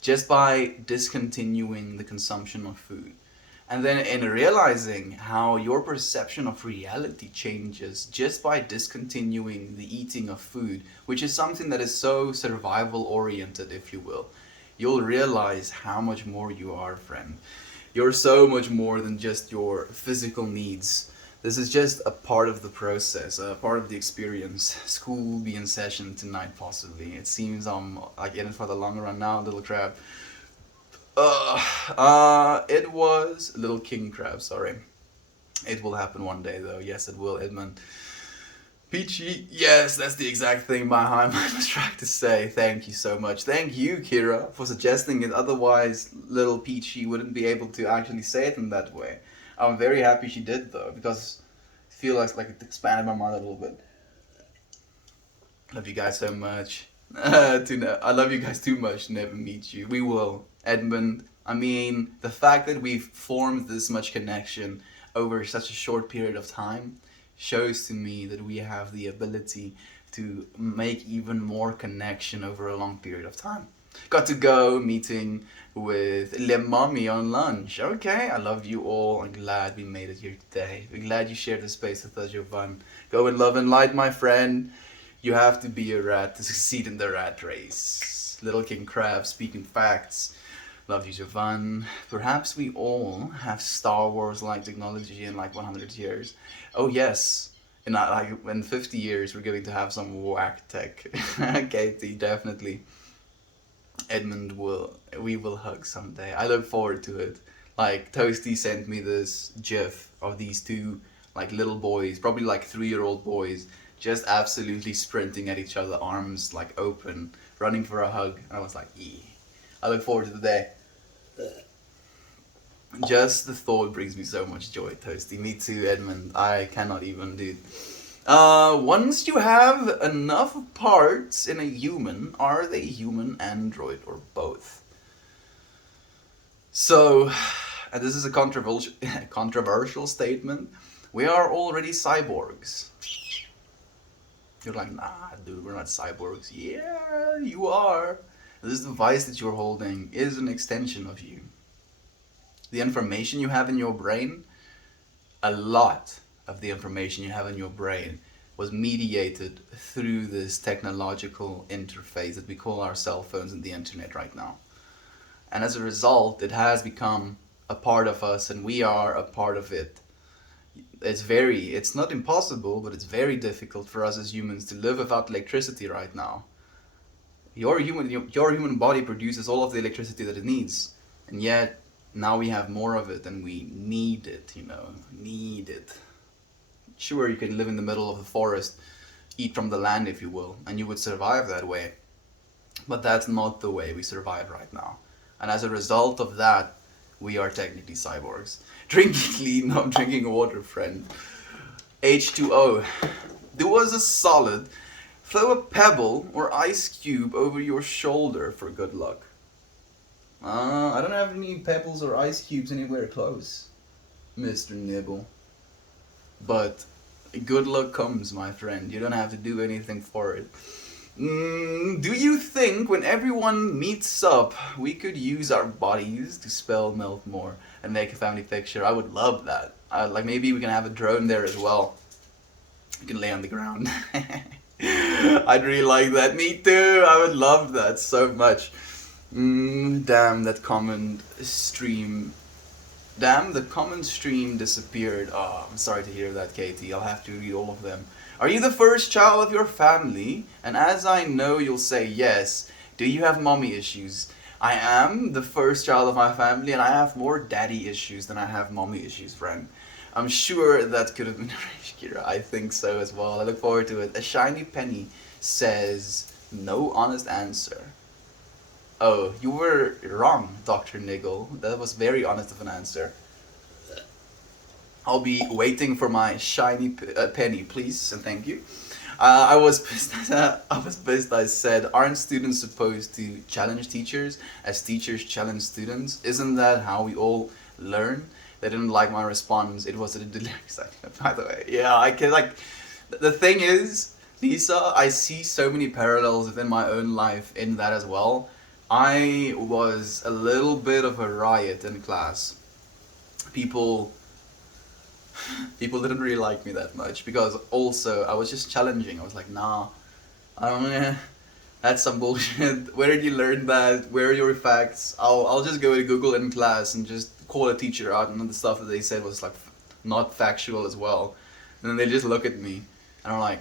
just by discontinuing the consumption of food. And then in realizing how your perception of reality changes just by discontinuing the eating of food, which is something that is so survival oriented, if you will, you'll realize how much more you are, friend. You're so much more than just your physical needs. This is just a part of the process, a part of the experience. School will be in session tonight, possibly. It seems I'm like in it for the long run now, little crab. It was Little King Crab, sorry. It will happen one day, though. Yes, it will, Edmund. Peachy, yes, that's the exact thing my mind was trying to say. Thank you so much. Thank you, Kira, for suggesting it. Otherwise, little Peachy wouldn't be able to actually say it in that way. I'm very happy she did, though, because I feel like it expanded my mind a little bit. Love you guys so much. I love you guys too much to never meet you. We will. Edmund, I mean, the fact that we've formed this much connection over such a short period of time shows to me that we have the ability to make even more connection over a long period of time. Got to go meeting with Le Mommy on lunch. Okay, I love you all. I'm glad we made it here today. We're glad you shared the space with us, Jovan. Go in love and light, my friend. You have to be a rat to succeed in the rat race. Little King Crab speaking facts. Love you, Jovan. Perhaps we all have Star Wars-like technology in like 100 years. Oh yes, in 50 years we're going to have some whack tech. Katie, definitely. Edmund we will hug someday. I look forward to it. Like, Toasty sent me this gif of these two like little boys, probably like 3-year-old boys, just absolutely sprinting at each other, arms like open, running for a hug. And I was like, yeah. I look forward to the day. Just the thought brings me so much joy, Toasty. Me too, Edmund. I cannot even, dude. Once you have enough parts in a human, are they human, android, or both? So, and this is a controversial statement. We are already cyborgs. You're like, nah, dude, we're not cyborgs. Yeah, you are. This device that you're holding is an extension of you. The information you have in your brain, a lot of the information you have in your brain was mediated through this technological interface that we call our cell phones and the internet right now. And as a result, it has become a part of us and we are a part of it. It's not impossible, but it's very difficult for us as humans to live without electricity right now. Your human body produces all of the electricity that it needs, and yet now we have more of it and we need it, need it. Sure, you can live in the middle of the forest, eat from the land, if you will, and you would survive that way. But that's not the way we survive right now. And as a result of that, we are technically cyborgs. Drink clean, not drinking water, friend. H2O. Do us a solid. Throw a pebble or ice cube over your shoulder for good luck. I don't have any pebbles or ice cubes anywhere close, Mr. Nibble. But good luck comes, my friend. You don't have to do anything for it. Do you think when everyone meets up, we could use our bodies to spell melt more and make a family picture? I would love that. Like maybe we can have a drone there as well. You can lay on the ground. I'd really like that. Me too. I would love that so much. Damn, that comment stream. Damn, the comment stream disappeared. Oh, I'm sorry to hear that, Katie. I'll have to read all of them. Are you the first child of your family? And as I know you'll say yes, do you have mommy issues? I am the first child of my family, and I have more daddy issues than I have mommy issues, friend. I'm sure that could have been arranged, Kira. I think so as well. I look forward to it. A shiny penny says, no honest answer. Oh, you were wrong, Dr. Niggle. That was very honest of an answer. I'll be waiting for my shiny penny, please, and thank you. I was pissed. I was pissed. I said, "Aren't students supposed to challenge teachers as teachers challenge students? Isn't that how we all learn?" They didn't like my response. It was a delirious. By the way, yeah, I can like. The thing is, Lisa, I see so many parallels within my own life in that as well. I was a little bit of a riot in class. People people didn't really like me that much because also I was just challenging. I was like, nah, that's some bullshit. Where did you learn that? Where are your facts? I'll just go to Google in class and just call a teacher out, and the stuff that they said was like not factual as well. And then they just look at me and I'm like,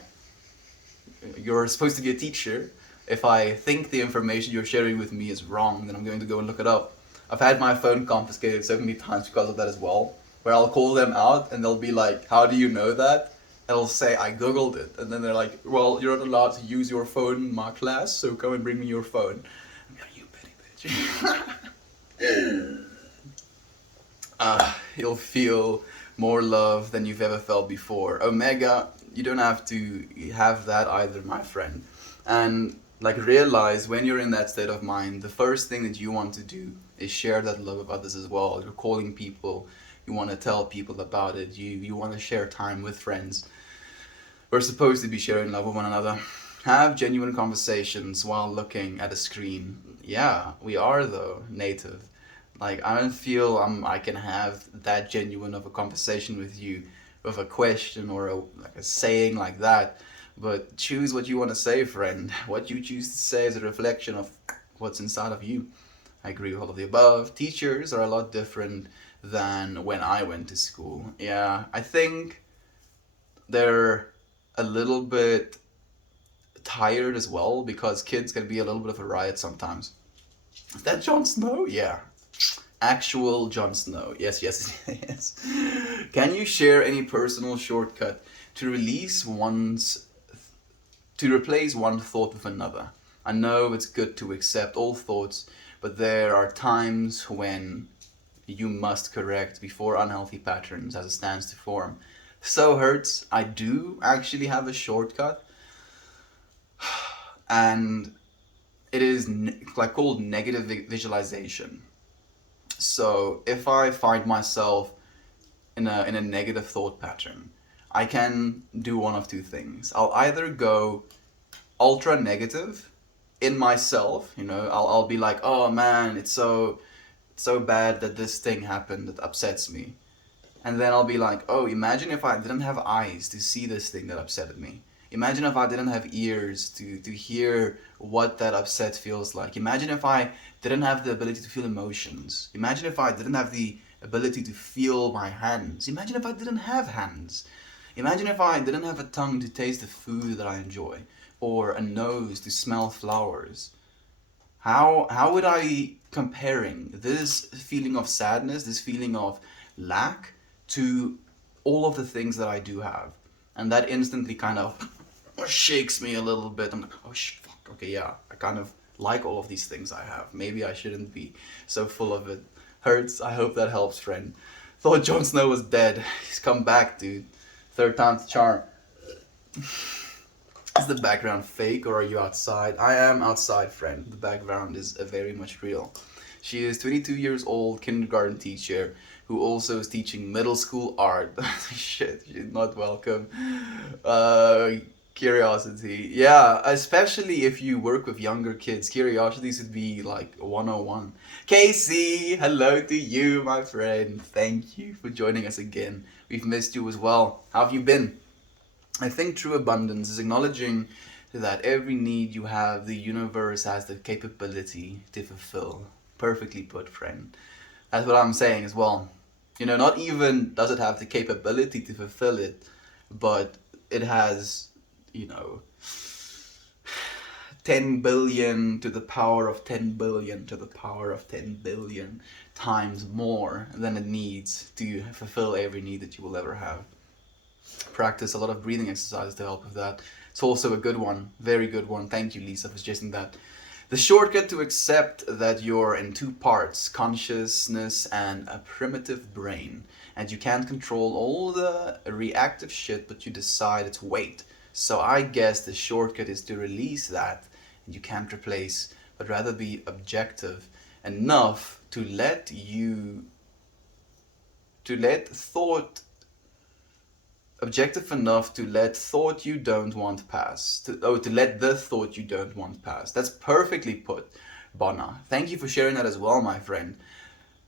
you're supposed to be a teacher. If I think the information you're sharing with me is wrong, then I'm going to go and look it up. I've had my phone confiscated so many times because of that as well, where I'll call them out and they'll be like, how do you know that? And I'll say, I googled it. And then they're like, well, you're not allowed to use your phone in my class, so come and bring me your phone. I'm like, you petty bitch. You'll feel more love than you've ever felt before. Omega, you don't have to have that either, my friend. And like realize when you're in that state of mind, the first thing that you want to do is share that love with others as well. You're calling people, you want to tell people about it, you want to share time with friends. We're supposed to be sharing love with one another. Have genuine conversations while looking at a screen. Yeah, we are though, native. Like I don't feel I can have that genuine of a conversation with you with a question or like a saying like that. But choose what you want to say, friend. What you choose to say is a reflection of what's inside of you. I agree with all of the above. Teachers are a lot different than when I went to school. Yeah, I think they're a little bit tired as well because kids can be a little bit of a riot sometimes. Is that Jon Snow? Yeah. Actual Jon Snow. Yes, yes, yes. Can you share any personal shortcut to release one's to replace one thought with another? I know it's good to accept all thoughts, but there are times when you must correct before unhealthy patterns as it stands to form. So hurts. I do actually have a shortcut, and it is like called negative visualization. So if I find myself in a negative thought pattern, I can do one of two things. I'll either go ultra negative in myself, I'll be like, oh man, it's so bad that this thing happened that upsets me. And then I'll be like, oh, imagine if I didn't have eyes to see this thing that upset me. Imagine if I didn't have ears to hear what that upset feels like. Imagine if I didn't have the ability to feel emotions. Imagine if I didn't have the ability to feel my hands. Imagine if I didn't have hands. Imagine if I didn't have a tongue to taste the food that I enjoy, or a nose to smell flowers. How would I be comparing this feeling of sadness, this feeling of lack, to all of the things that I do have? And that instantly kind of shakes me a little bit. I'm like, oh fuck, okay, yeah, I kind of like all of these things I have. Maybe I shouldn't be so full of it. Hurts. I hope that helps, friend. Thought Jon Snow was dead. He's come back, dude. Third time's the charm. Is the background fake or are you outside? I am outside, friend. The background is very much real. She is 22 years old, kindergarten teacher, who also is teaching middle school art. Shit, she's not welcome. Curiosity. Yeah, especially if you work with younger kids, curiosity should be like 101. Casey, hello to you, my friend. Thank you for joining us again. We've missed you as well. How have you been? I think true abundance is acknowledging that every need you have, the universe has the capability to fulfill. Perfectly put, friend. That's what I'm saying as well. You know, not even does it have the capability to fulfill it, but it has, you know, 10 billion to the power of 10 billion to the power of 10 billion times more than it needs to fulfill every need that you will ever have. Practice a lot of breathing exercises to help with that. It's also a good one, very good one. Thank you, Lisa, for suggesting that. The shortcut to accept that you're in two parts, consciousness and a primitive brain, and you can't control all the reactive shit, but you decide it's weight. So I guess the shortcut is to release that, and you can't replace, but rather be objective enough to let thought objective enough to let thought you don't want pass. To let the thought you don't want pass. That's perfectly put, Bonna. Thank you for sharing that as well, my friend.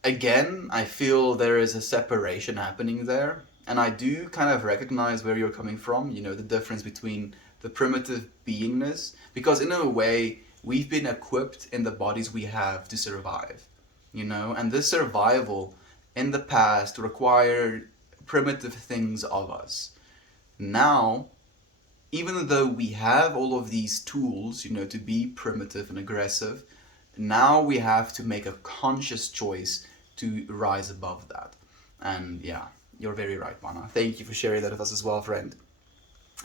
Again, I feel there is a separation happening there, and I do kind of recognize where you're coming from, you know, the difference between the primitive beingness, because in a way, we've been equipped in the bodies we have to survive, you know, and this survival in the past required primitive things of us. Now, even though we have all of these tools, you know, to be primitive and aggressive, now we have to make a conscious choice to rise above that. And yeah, you're very right, Mana. Thank you for sharing that with us as well, friend.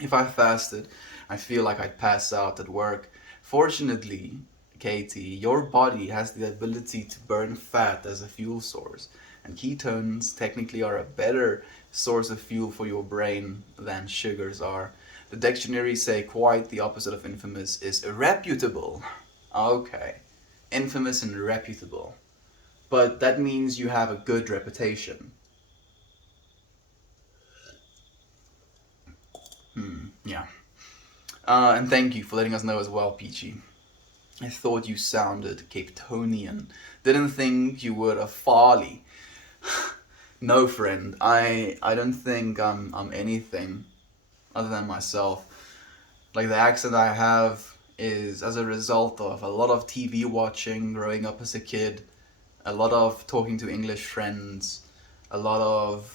If I fasted, I feel like I'd pass out at work. Fortunately, Katie, your body has the ability to burn fat as a fuel source, and ketones technically are a better source of fuel for your brain than sugars are. The dictionaries say quite the opposite of infamous is reputable. Okay, infamous and reputable. But that means you have a good reputation. Yeah. And thank you for letting us know as well, Peachy. I thought you sounded Capetonian. Didn't think you were a Farley. No, friend. I don't think I'm anything other than myself. Like the accent I have is as a result of a lot of TV watching growing up as a kid, a lot of talking to English friends, a lot of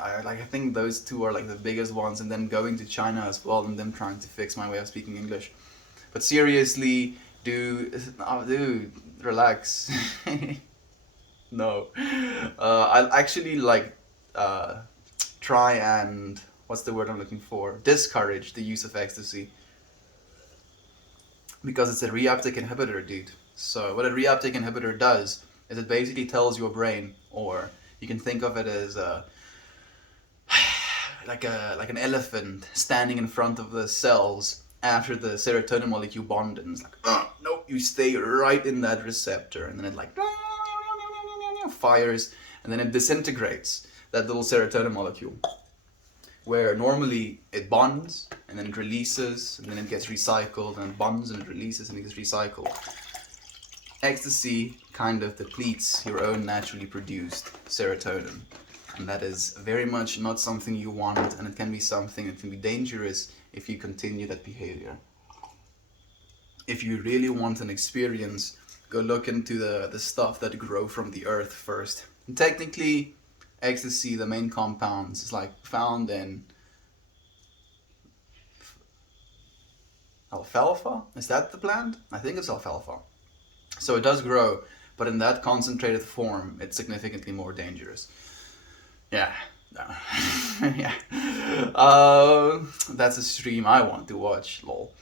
I think those two are like the biggest ones, and then going to China as well, and them trying to fix my way of speaking English. But seriously, dude, relax. No, I'll actually like try and what's the word I'm looking for? Discourage the use of ecstasy because it's a reuptake inhibitor, dude. So what a reuptake inhibitor does is it basically tells your brain, or you can think of it as a like an elephant standing in front of the cells after the serotonin molecule bond, and it's like, nope, you stay right in that receptor, and then it like fires, and then it disintegrates that little serotonin molecule. Where normally it bonds, and then it releases, and then it gets recycled, and it bonds, and it releases, and it gets recycled. Ecstasy kind of depletes your own naturally produced serotonin. And that is very much not something you want, and it can be something that can be dangerous if you continue that behavior. If you really want an experience, go look into the stuff that grow from the earth first. And technically, ecstasy, the main compounds, is like found in alfalfa. Is that the plant? I think it's alfalfa. So it does grow, but in that concentrated form, it's significantly more dangerous. Yeah. Yeah. That's a stream I want to watch, lol.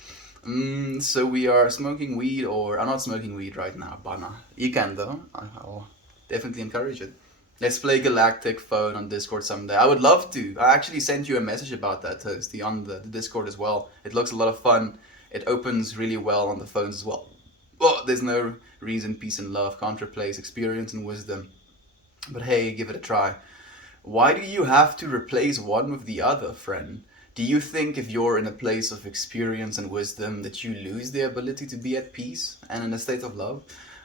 So we are smoking weed, or I'm not smoking weed right now, but you can though. I'll definitely encourage it. Let's play Galactic Phone on Discord someday. I would love to. I actually sent you a message about that, Toasty, on the Discord as well. It looks a lot of fun. It opens really well on the phones as well. Oh, there's no reason peace and love can't replace experience and wisdom. But hey, give it a try. Why do you have to replace one with the other, friend? Do you think if you're in a place of experience and wisdom that you lose the ability to be at peace and in a state of love?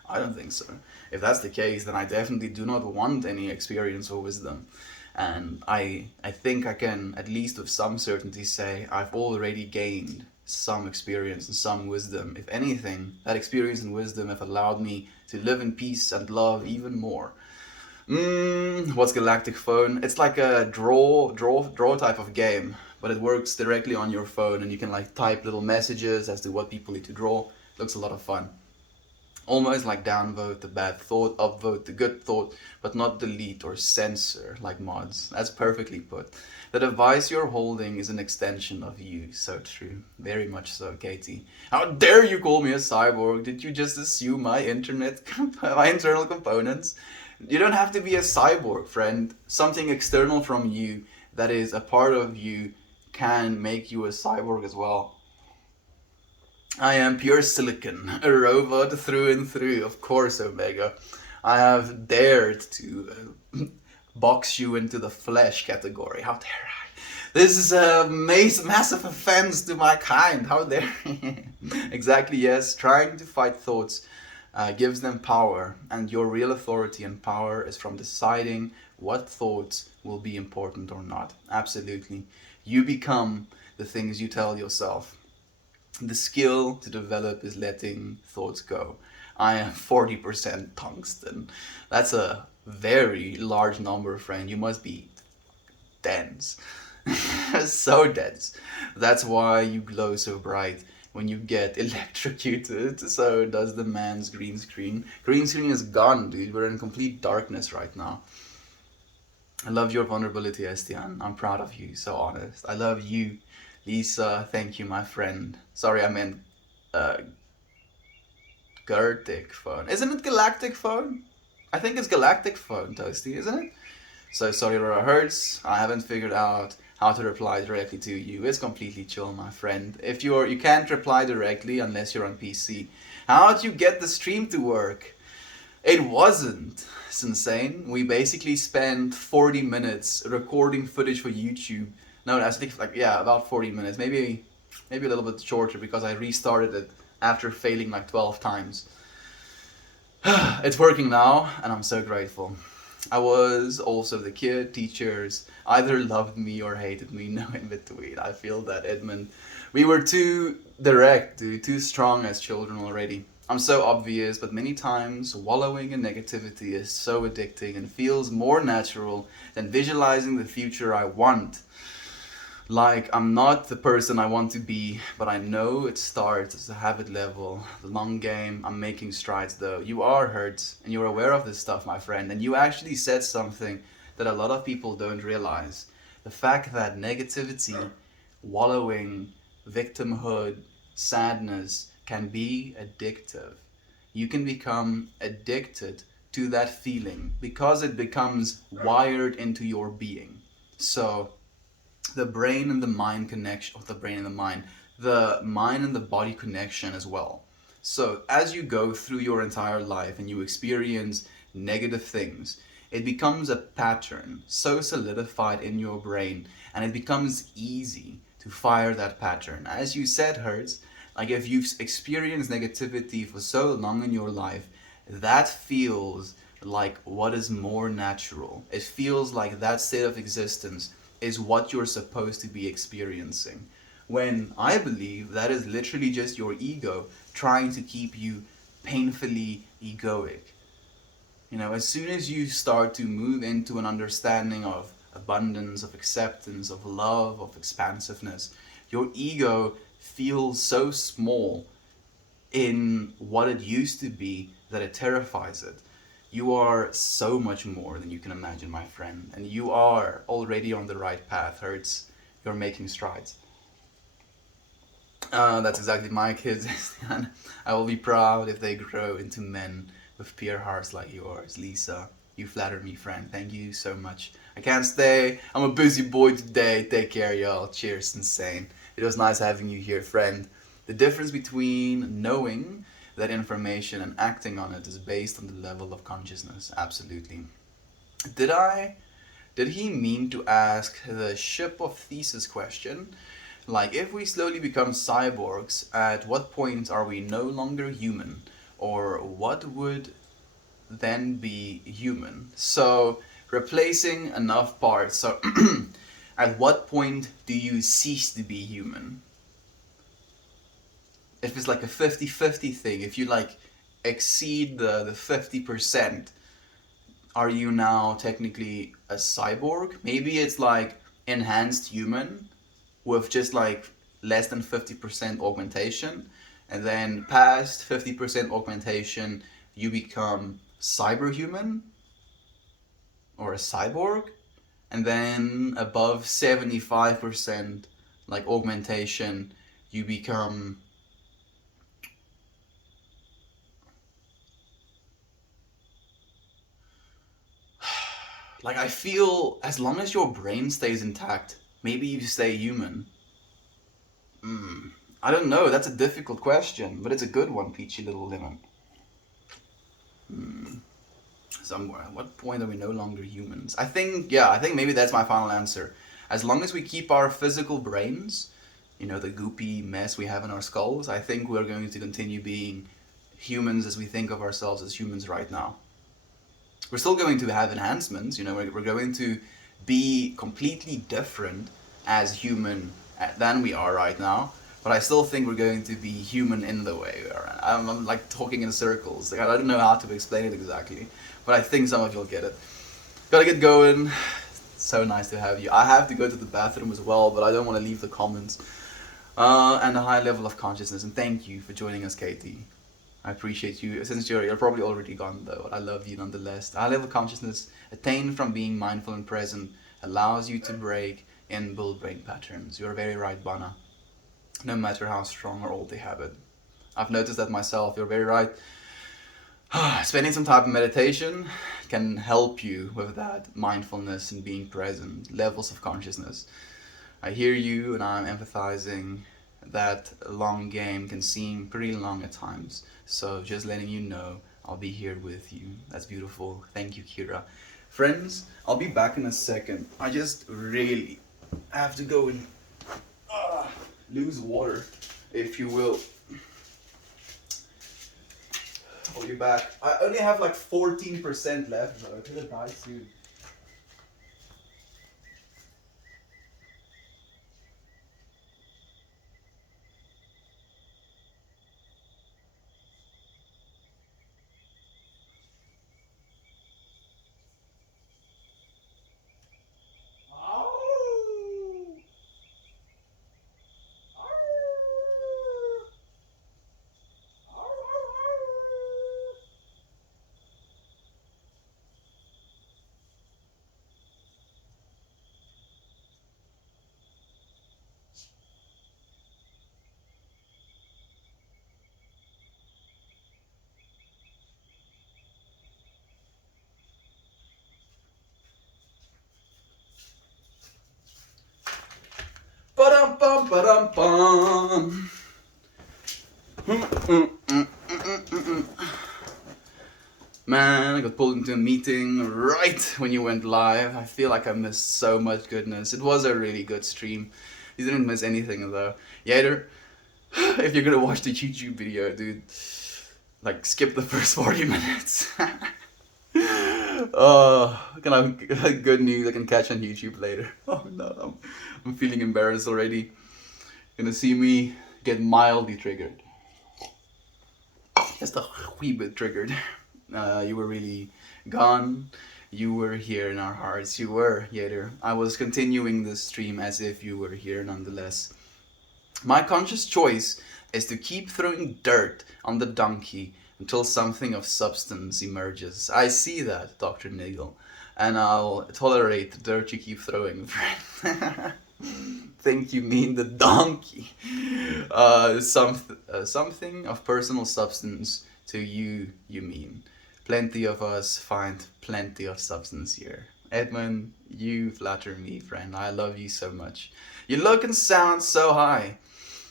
I don't think so. If that's the case, then I definitely do not want any experience or wisdom. And I think I can, at least with some certainty, say I've already gained some experience and some wisdom. If anything, that experience and wisdom have allowed me to live in peace and love even more. What's Galactic Phone? It's like a draw type of game, but it works directly on your phone, and you can like type little messages as to what people need to draw. It looks a lot of fun. Almost like downvote the bad thought, upvote the good thought, but not delete or censor like mods. That's perfectly put. The device you're holding is an extension of you. So true. Very much so, Katie. How dare you call me a cyborg? Did you just assume my my internal components? You don't have to be a cyborg, friend. Something external from you that is a part of you can make you a cyborg as well. I am pure silicon, a robot through and through, of course, Omega. I have dared to box you into the flesh category. How dare I? This is a massive offense to my kind. How dare Exactly, yes. Trying to fight thoughts gives them power, and your real authority and power is from deciding what thoughts will be important or not. Absolutely. You become the things you tell yourself. The skill to develop is letting thoughts go. I am 40% tungsten. That's a very large number, friend. You must be dense. So dense. That's why you glow so bright when you get electrocuted. So does the man's green screen. Green screen is gone, dude. We're in complete darkness right now. I love your vulnerability, Estienne. I'm proud of you. So honest. I love you. Lisa, thank you, my friend. Sorry, I meant Galactic Phone. Isn't it Galactic Phone? I think it's Galactic Phone, Toasty, isn't it? So sorry, Laura Hertz. I haven't figured out how to reply directly to you. It's completely chill, my friend. If you can't reply directly unless you're on PC. How'd you get the stream to work? It wasn't. It's insane. We basically spent 40 minutes recording footage for YouTube. No, that's like, yeah, about 40 minutes. Maybe a little bit shorter because I restarted it after failing like 12 times. It's working now, and I'm so grateful. I was also the kid. Teachers either loved me or hated me, no in between. I feel that, Edmund. We were too direct, dude, too strong as children already. I'm so obvious, but many times wallowing in negativity is so addicting and feels more natural than visualizing the future I want. Like, I'm not the person I want to be, but I know it starts as a habit level. The long game, I'm making strides though. You are hurt, and you're aware of this stuff, my friend, and you actually said something that a lot of people don't realize. The fact that negativity, wallowing, victimhood, sadness can be addictive. You can become addicted to that feeling because it becomes wired into your being. So, the brain and the mind connection, or the mind and the body connection as well. So as you go through your entire life and you experience negative things, it becomes a pattern so solidified in your brain, and it becomes easy to fire that pattern. As you said, Hertz, like if you've experienced negativity for so long in your life, that feels like what is more natural. It feels like that state of existence is what you're supposed to be experiencing. When I believe that is literally just your ego trying to keep you painfully egoic. You know, as soon as you start to move into an understanding of abundance, of acceptance, of love, of expansiveness, your ego feels so small in what it used to be that it terrifies it. You are so much more than you can imagine, my friend, and you are already on the right path, Hertz. You're making strides. That's exactly my kids. I will be proud if they grow into men with pure hearts like yours. Lisa, you flatter me, friend. Thank you so much. I can't stay. I'm a busy boy today. Take care, y'all. Cheers, insane. It was nice having you here, friend. The difference between knowing that information and acting on it is based on the level of consciousness. Absolutely. Did I did he mean to ask the ship of Theseus question? Like, if we slowly become cyborgs, at what point are we no longer human? Or what would then be human? So, replacing enough parts. So, at what point do you cease to be human? If it's like a 50-50 thing, if you like exceed the 50%, are you now technically a cyborg? Maybe it's like enhanced human with just like less than 50% augmentation, and then past 50% augmentation you become cyberhuman or a cyborg, and then above 75% like augmentation you become like, I feel as long as your brain stays intact, maybe you stay human. I don't know, that's a difficult question, but it's a good one, Peachy Little Lemon. Somewhere. At what point are we no longer humans? I think maybe that's my final answer. As long as we keep our physical brains, the goopy mess we have in our skulls, I think we're going to continue being humans as we think of ourselves as humans right now. We're still going to have enhancements, we're going to be completely different as human than we are right now, but I still think we're going to be human in the way we are. I'm like talking in circles. Like, I don't know how to explain it exactly, but I think some of you'll get it. Gotta get going. So nice to have you. I have to go to the bathroom as well, but I don't want to leave the comments. And a high level of consciousness, and thank you for joining us, Katie. I appreciate you. Since you're probably already gone though, I love you nonetheless. High level consciousness attained from being mindful and present allows you to break inbuilt brain patterns. You're very right, Bana. No matter how strong or old the habit. I've noticed that myself. You're very right. Spending some time in meditation can help you with that mindfulness and being present, levels of consciousness. I hear you and I'm empathizing. That long game can seem pretty long at times. So just letting you know, I'll be here with you. That's beautiful. Thank you, Kira. Friends, I'll be back in a second. I just really have to go and lose water, if you will. I'll be back. I only have like 14% left though. I'm gonna die soon. Ba-dum bum ba-dum bum. Man, I got pulled into a meeting right when you went live. I feel like I missed so much goodness. It was a really good stream. You didn't miss anything though. Yader, if you're gonna watch the YouTube video, dude, like skip the first 40 minutes. Good news I can catch on YouTube later. Oh no, I'm feeling embarrassed already. Gonna see me get mildly triggered. Just a wee bit triggered. You were really gone. You were here in our hearts. You were, Yader. I was continuing this stream as if you were here nonetheless. My conscious choice is to keep throwing dirt on the donkey until something of substance emerges. I see that, Dr. Nagel, and I'll tolerate the dirt you keep throwing, friend. Think you mean the donkey. Something of personal substance to you mean. Plenty of us find plenty of substance here. Edmund, you flatter me, friend. I love you so much. You look and sound so high.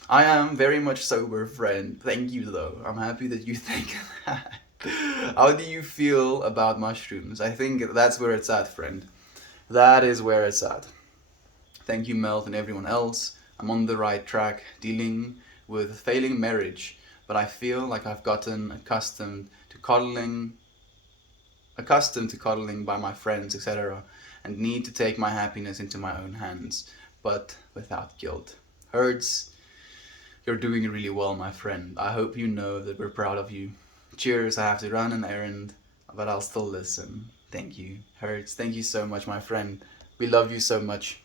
I am very much sober, friend. Thank you, though. I'm happy that you think that. How do you feel about mushrooms? I think that's where it's at, friend. That is where it's at. Thank you, Melt, and everyone else. I'm on the right track dealing with failing marriage, but I feel like I've gotten accustomed to cuddling by my friends, etc., and need to take my happiness into my own hands, but without guilt. Hertz, you're doing really well, my friend. I hope you know that we're proud of you. Cheers, I have to run an errand, but I'll still listen. Thank you, Hertz. Thank you so much, my friend. We love you so much.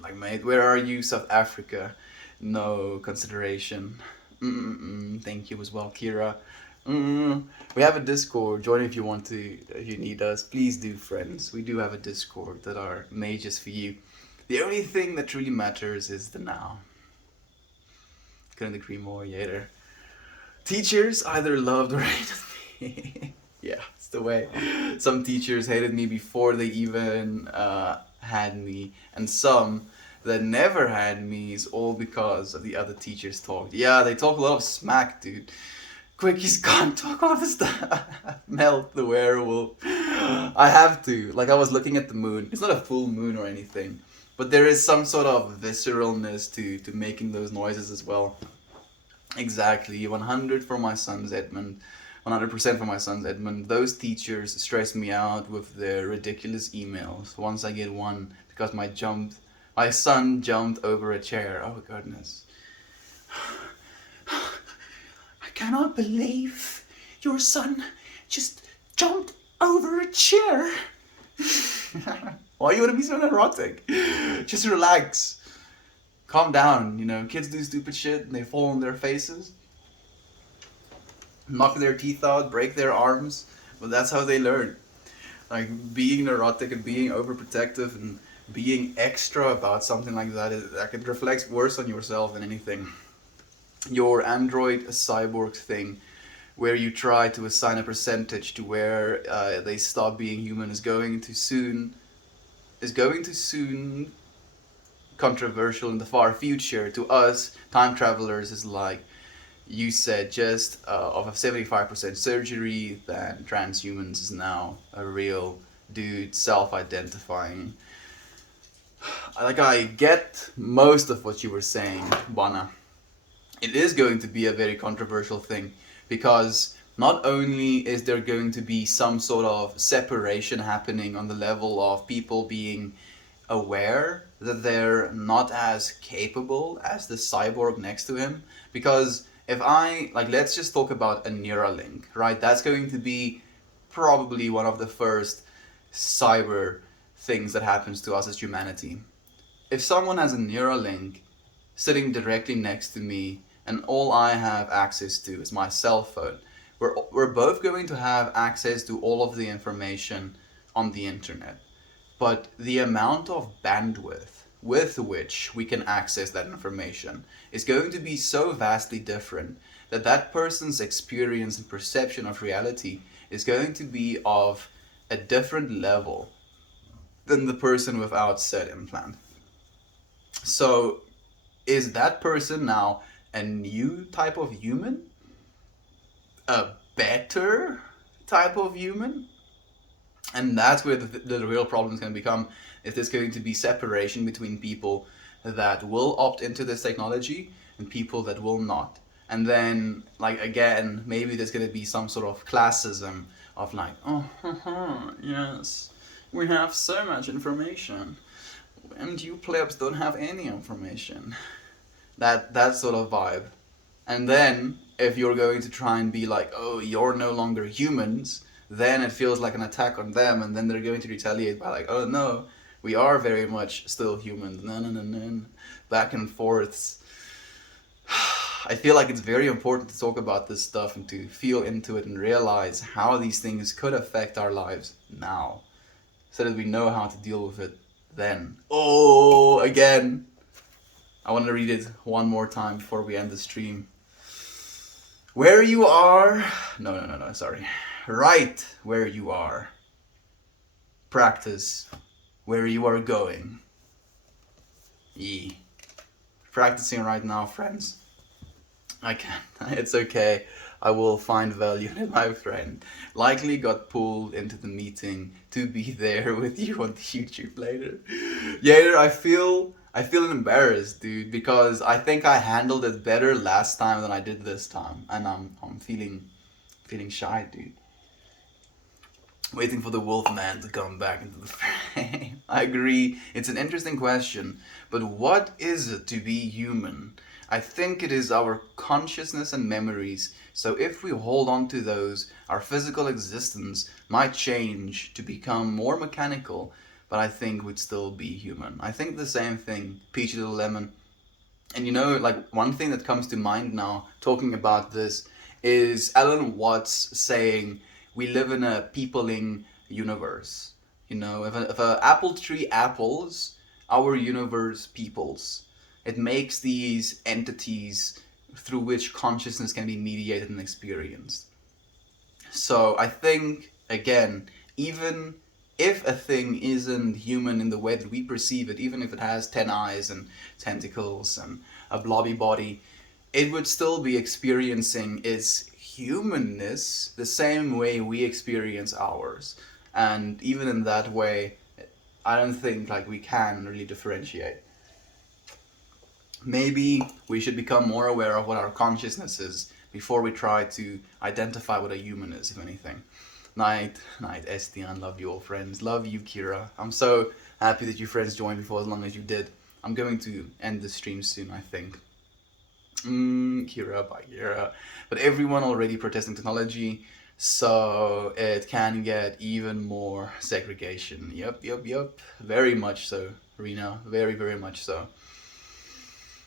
Like, mate, where are you, South Africa? No consideration. Thank you as well, Kira. We have a Discord. Join if you want to, if you need us. Please do, friends. We do have a Discord that are made just for you. The only thing that truly matters is the now. Couldn't agree more, Yater. Teachers either loved or hated me. Yeah, it's the way. Some teachers hated me before they even had me, and some that never had me is all because of the other teachers talked. Yeah, they talk a lot of smack, dude. Quickies can't talk all of this stuff. Melt the werewolf. I have to. Like, I was looking at the moon. It's not a full moon or anything, but there is some sort of visceralness to making those noises as well. Exactly. 100 for my son's Edmund. 100% for my son's Edmund. Those teachers stress me out with their ridiculous emails. Once I get one, because my son jumped over a chair. Oh goodness. I cannot believe your son just jumped over a chair. Why you want to be so neurotic? Just relax. Calm down, you know, kids do stupid shit and they fall on their faces. Knock their teeth out, break their arms, but that's how they learn. Like, being neurotic and being overprotective and being extra about something like that, it reflects worse on yourself than anything. Your android cyborg thing, where you try to assign a percentage to where they stop being human, is going to soon controversial in the far future. To us time travelers is like you said, just of a 75% surgery, then transhumans is now a real dude self-identifying. Like, I get most of what you were saying, Bana. It is going to be a very controversial thing, because not only is there going to be some sort of separation happening on the level of people being aware that they're not as capable as the cyborg next to him, because if let's just talk about a Neuralink, right? That's going to be probably one of the first cyber things that happens to us as humanity. If someone has a Neuralink sitting directly next to me and all I have access to is my cell phone, we're both going to have access to all of the information on the internet. But the amount of bandwidth with which we can access that information is going to be so vastly different that that person's experience and perception of reality is going to be of a different level than the person without said implant. So is that person now a new type of human? A better type of human? And that's where the real problem is going to become. If there's going to be separation between people that will opt into this technology and people that will not. And then, like, again, maybe there's going to be some sort of classism of like, oh, yes, we have so much information, and you plebs don't have any information. That sort of vibe. And then, if you're going to try and be like, oh, you're no longer humans, then it feels like an attack on them, and then they're going to retaliate by like, oh no, we are very much still humans. No. Back and forths. I feel like it's very important to talk about this stuff and to feel into it and realize how these things could affect our lives now, so that we know how to deal with it then. Oh, again. I want to read it one more time before we end the stream. Where you are... No, sorry. Right where you are. Practice where you are going. Practicing right now, friends. I can't. It's okay. I will find value in it, my friend. Likely got pulled into the meeting to be there with you on the YouTube later. Yeah, I feel embarrassed, dude, because I think I handled it better last time than I did this time, and I'm feeling shy, dude. Waiting for the Wolfman to come back into the frame. I agree. It's an interesting question, but what is it to be human? I think it is our consciousness and memories. So if we hold on to those, our physical existence might change to become more mechanical, but I think we'd still be human. I think the same thing, Peachy Little Lemon. And like one thing that comes to mind now, talking about this, is Alan Watts saying we live in a peopling universe. If a apple tree apples, our universe peoples. It makes these entities through which consciousness can be mediated and experienced. So I think, again, even if a thing isn't human in the way that we perceive it, even if it has 10 eyes and tentacles and a blobby body, it would still be experiencing its humanness the same way we experience ours. And even in that way, I don't think like we can really differentiate. Maybe we should become more aware of what our consciousness is before we try to identify what a human is, if anything. Night, Estian, love you all friends. Love you, Kira. I'm so happy that you friends joined me for as long as you did. I'm going to end the stream soon, I think. Kira, bye Kira. But everyone already protesting technology, so it can get even more segregation. Yep. Very much so, Rena. Very, very much so.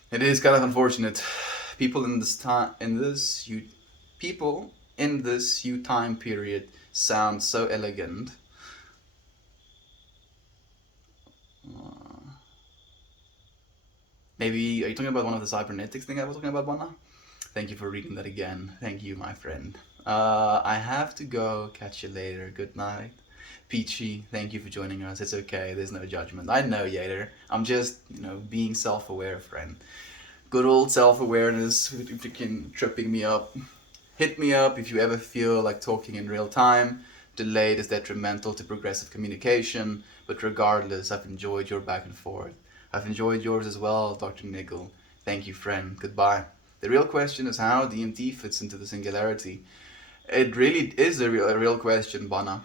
It is kind of unfortunate. People in this time, people in this time period sound so elegant. Maybe, are you talking about one of the cybernetics thing I was talking about, Bana? Thank you for reading that again. Thank you, my friend. I have to go. Catch you later. Good night. Peachy, thank you for joining us. It's okay. There's no judgment. I know, Yater. I'm just, being self-aware, friend. Good old self-awareness, freaking tripping me up. Hit me up if you ever feel like talking in real time. Delayed is detrimental to progressive communication, but regardless, I've enjoyed your back and forth. I've enjoyed yours as well, Dr. Niggle. Thank you, friend. Goodbye. The real question is how DMT fits into the singularity. It really is a real question, Bana.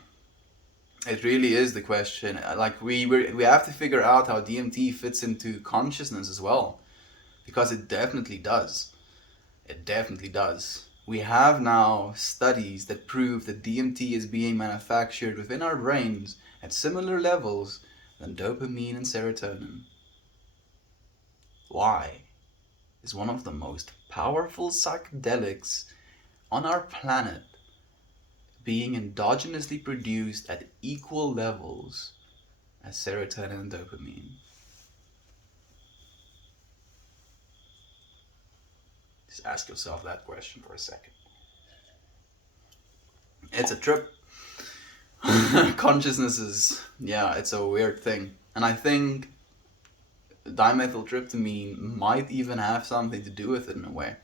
It really is the question. Like we have to figure out how DMT fits into consciousness as well, because it definitely does. It definitely does. We have now studies that prove that DMT is being manufactured within our brains at similar levels than dopamine and serotonin. Why is one of the most powerful psychedelics on our planet being endogenously produced at equal levels as serotonin and dopamine? Just ask yourself that question for a second. It's a trip. Consciousness is, it's a weird thing. And I think dimethyltryptamine might even have something to do with it in a way.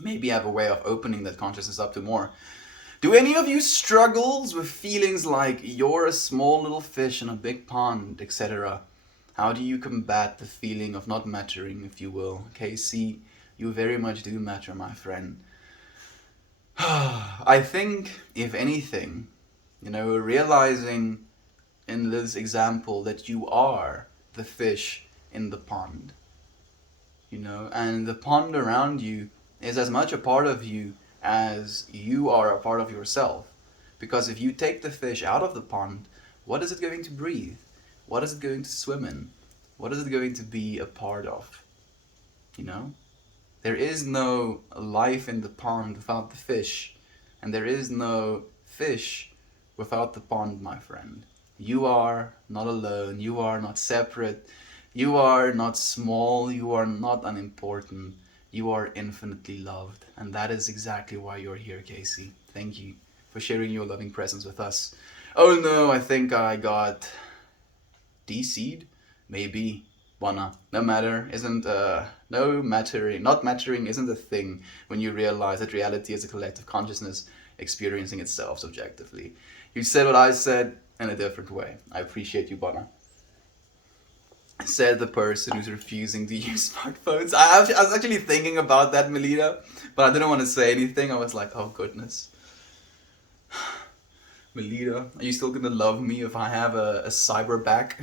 Maybe have a way of opening that consciousness up to more. Do any of you struggles with feelings like you're a small little fish in a big pond, etc.? How do you combat the feeling of not mattering, if you will? KC, you very much do matter, my friend. I think, if anything, realizing in this example that you are the fish in the pond, and the pond around you is as much a part of you as you are a part of yourself. Because if you take the fish out of the pond, what is it going to breathe? What is it going to swim in? What is it going to be a part of? There is no life in the pond without the fish, and there is no fish without the pond, my friend. You are not alone, you are not separate, you are not small, you are not unimportant, you are infinitely loved, and that is exactly why you're here, Casey. Thank you for sharing your loving presence with us. Oh no, I think I got DC'd? Maybe. Wanna. No mattering, not mattering isn't a thing when you realize that reality is a collective consciousness experiencing itself subjectively. You said what I said in a different way. I appreciate you, Bonna. Said the person who's refusing to use smartphones. I was actually thinking about that, Melita, but I didn't want to say anything. I was like, oh goodness. Melita, are you still gonna love me if I have a cyber back?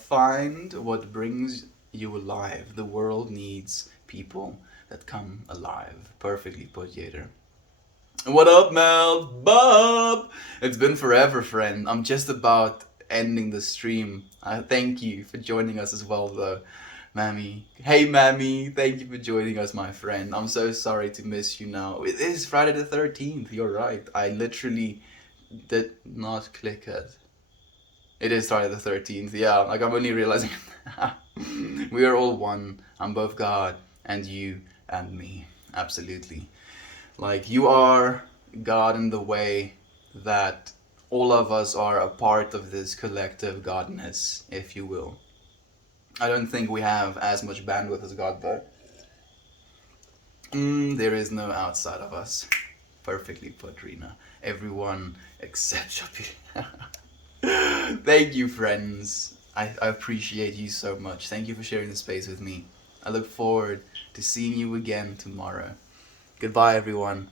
Find what brings you alive. The world needs people that come alive. Perfectly put, Yater. What up, Mel? Bob! It's been forever, friend. I'm just about ending the stream. Thank you for joining us as well, though. Mammy. Hey, Mammy. Thank you for joining us, my friend. I'm so sorry to miss you now. It is Friday the 13th. You're right. I literally did not click it. It is Friday the 13th. Yeah, like I'm only realizing we are all one. I'm both God and you and me. Absolutely. Like, you are God in the way that all of us are a part of this collective godness, if you will. I don't think we have as much bandwidth as God, though. There is no outside of us. Perfectly put, Rena. Everyone except Shopee. Thank you, friends. I appreciate you so much. Thank you for sharing the space with me. I look forward to seeing you again tomorrow. Goodbye, everyone.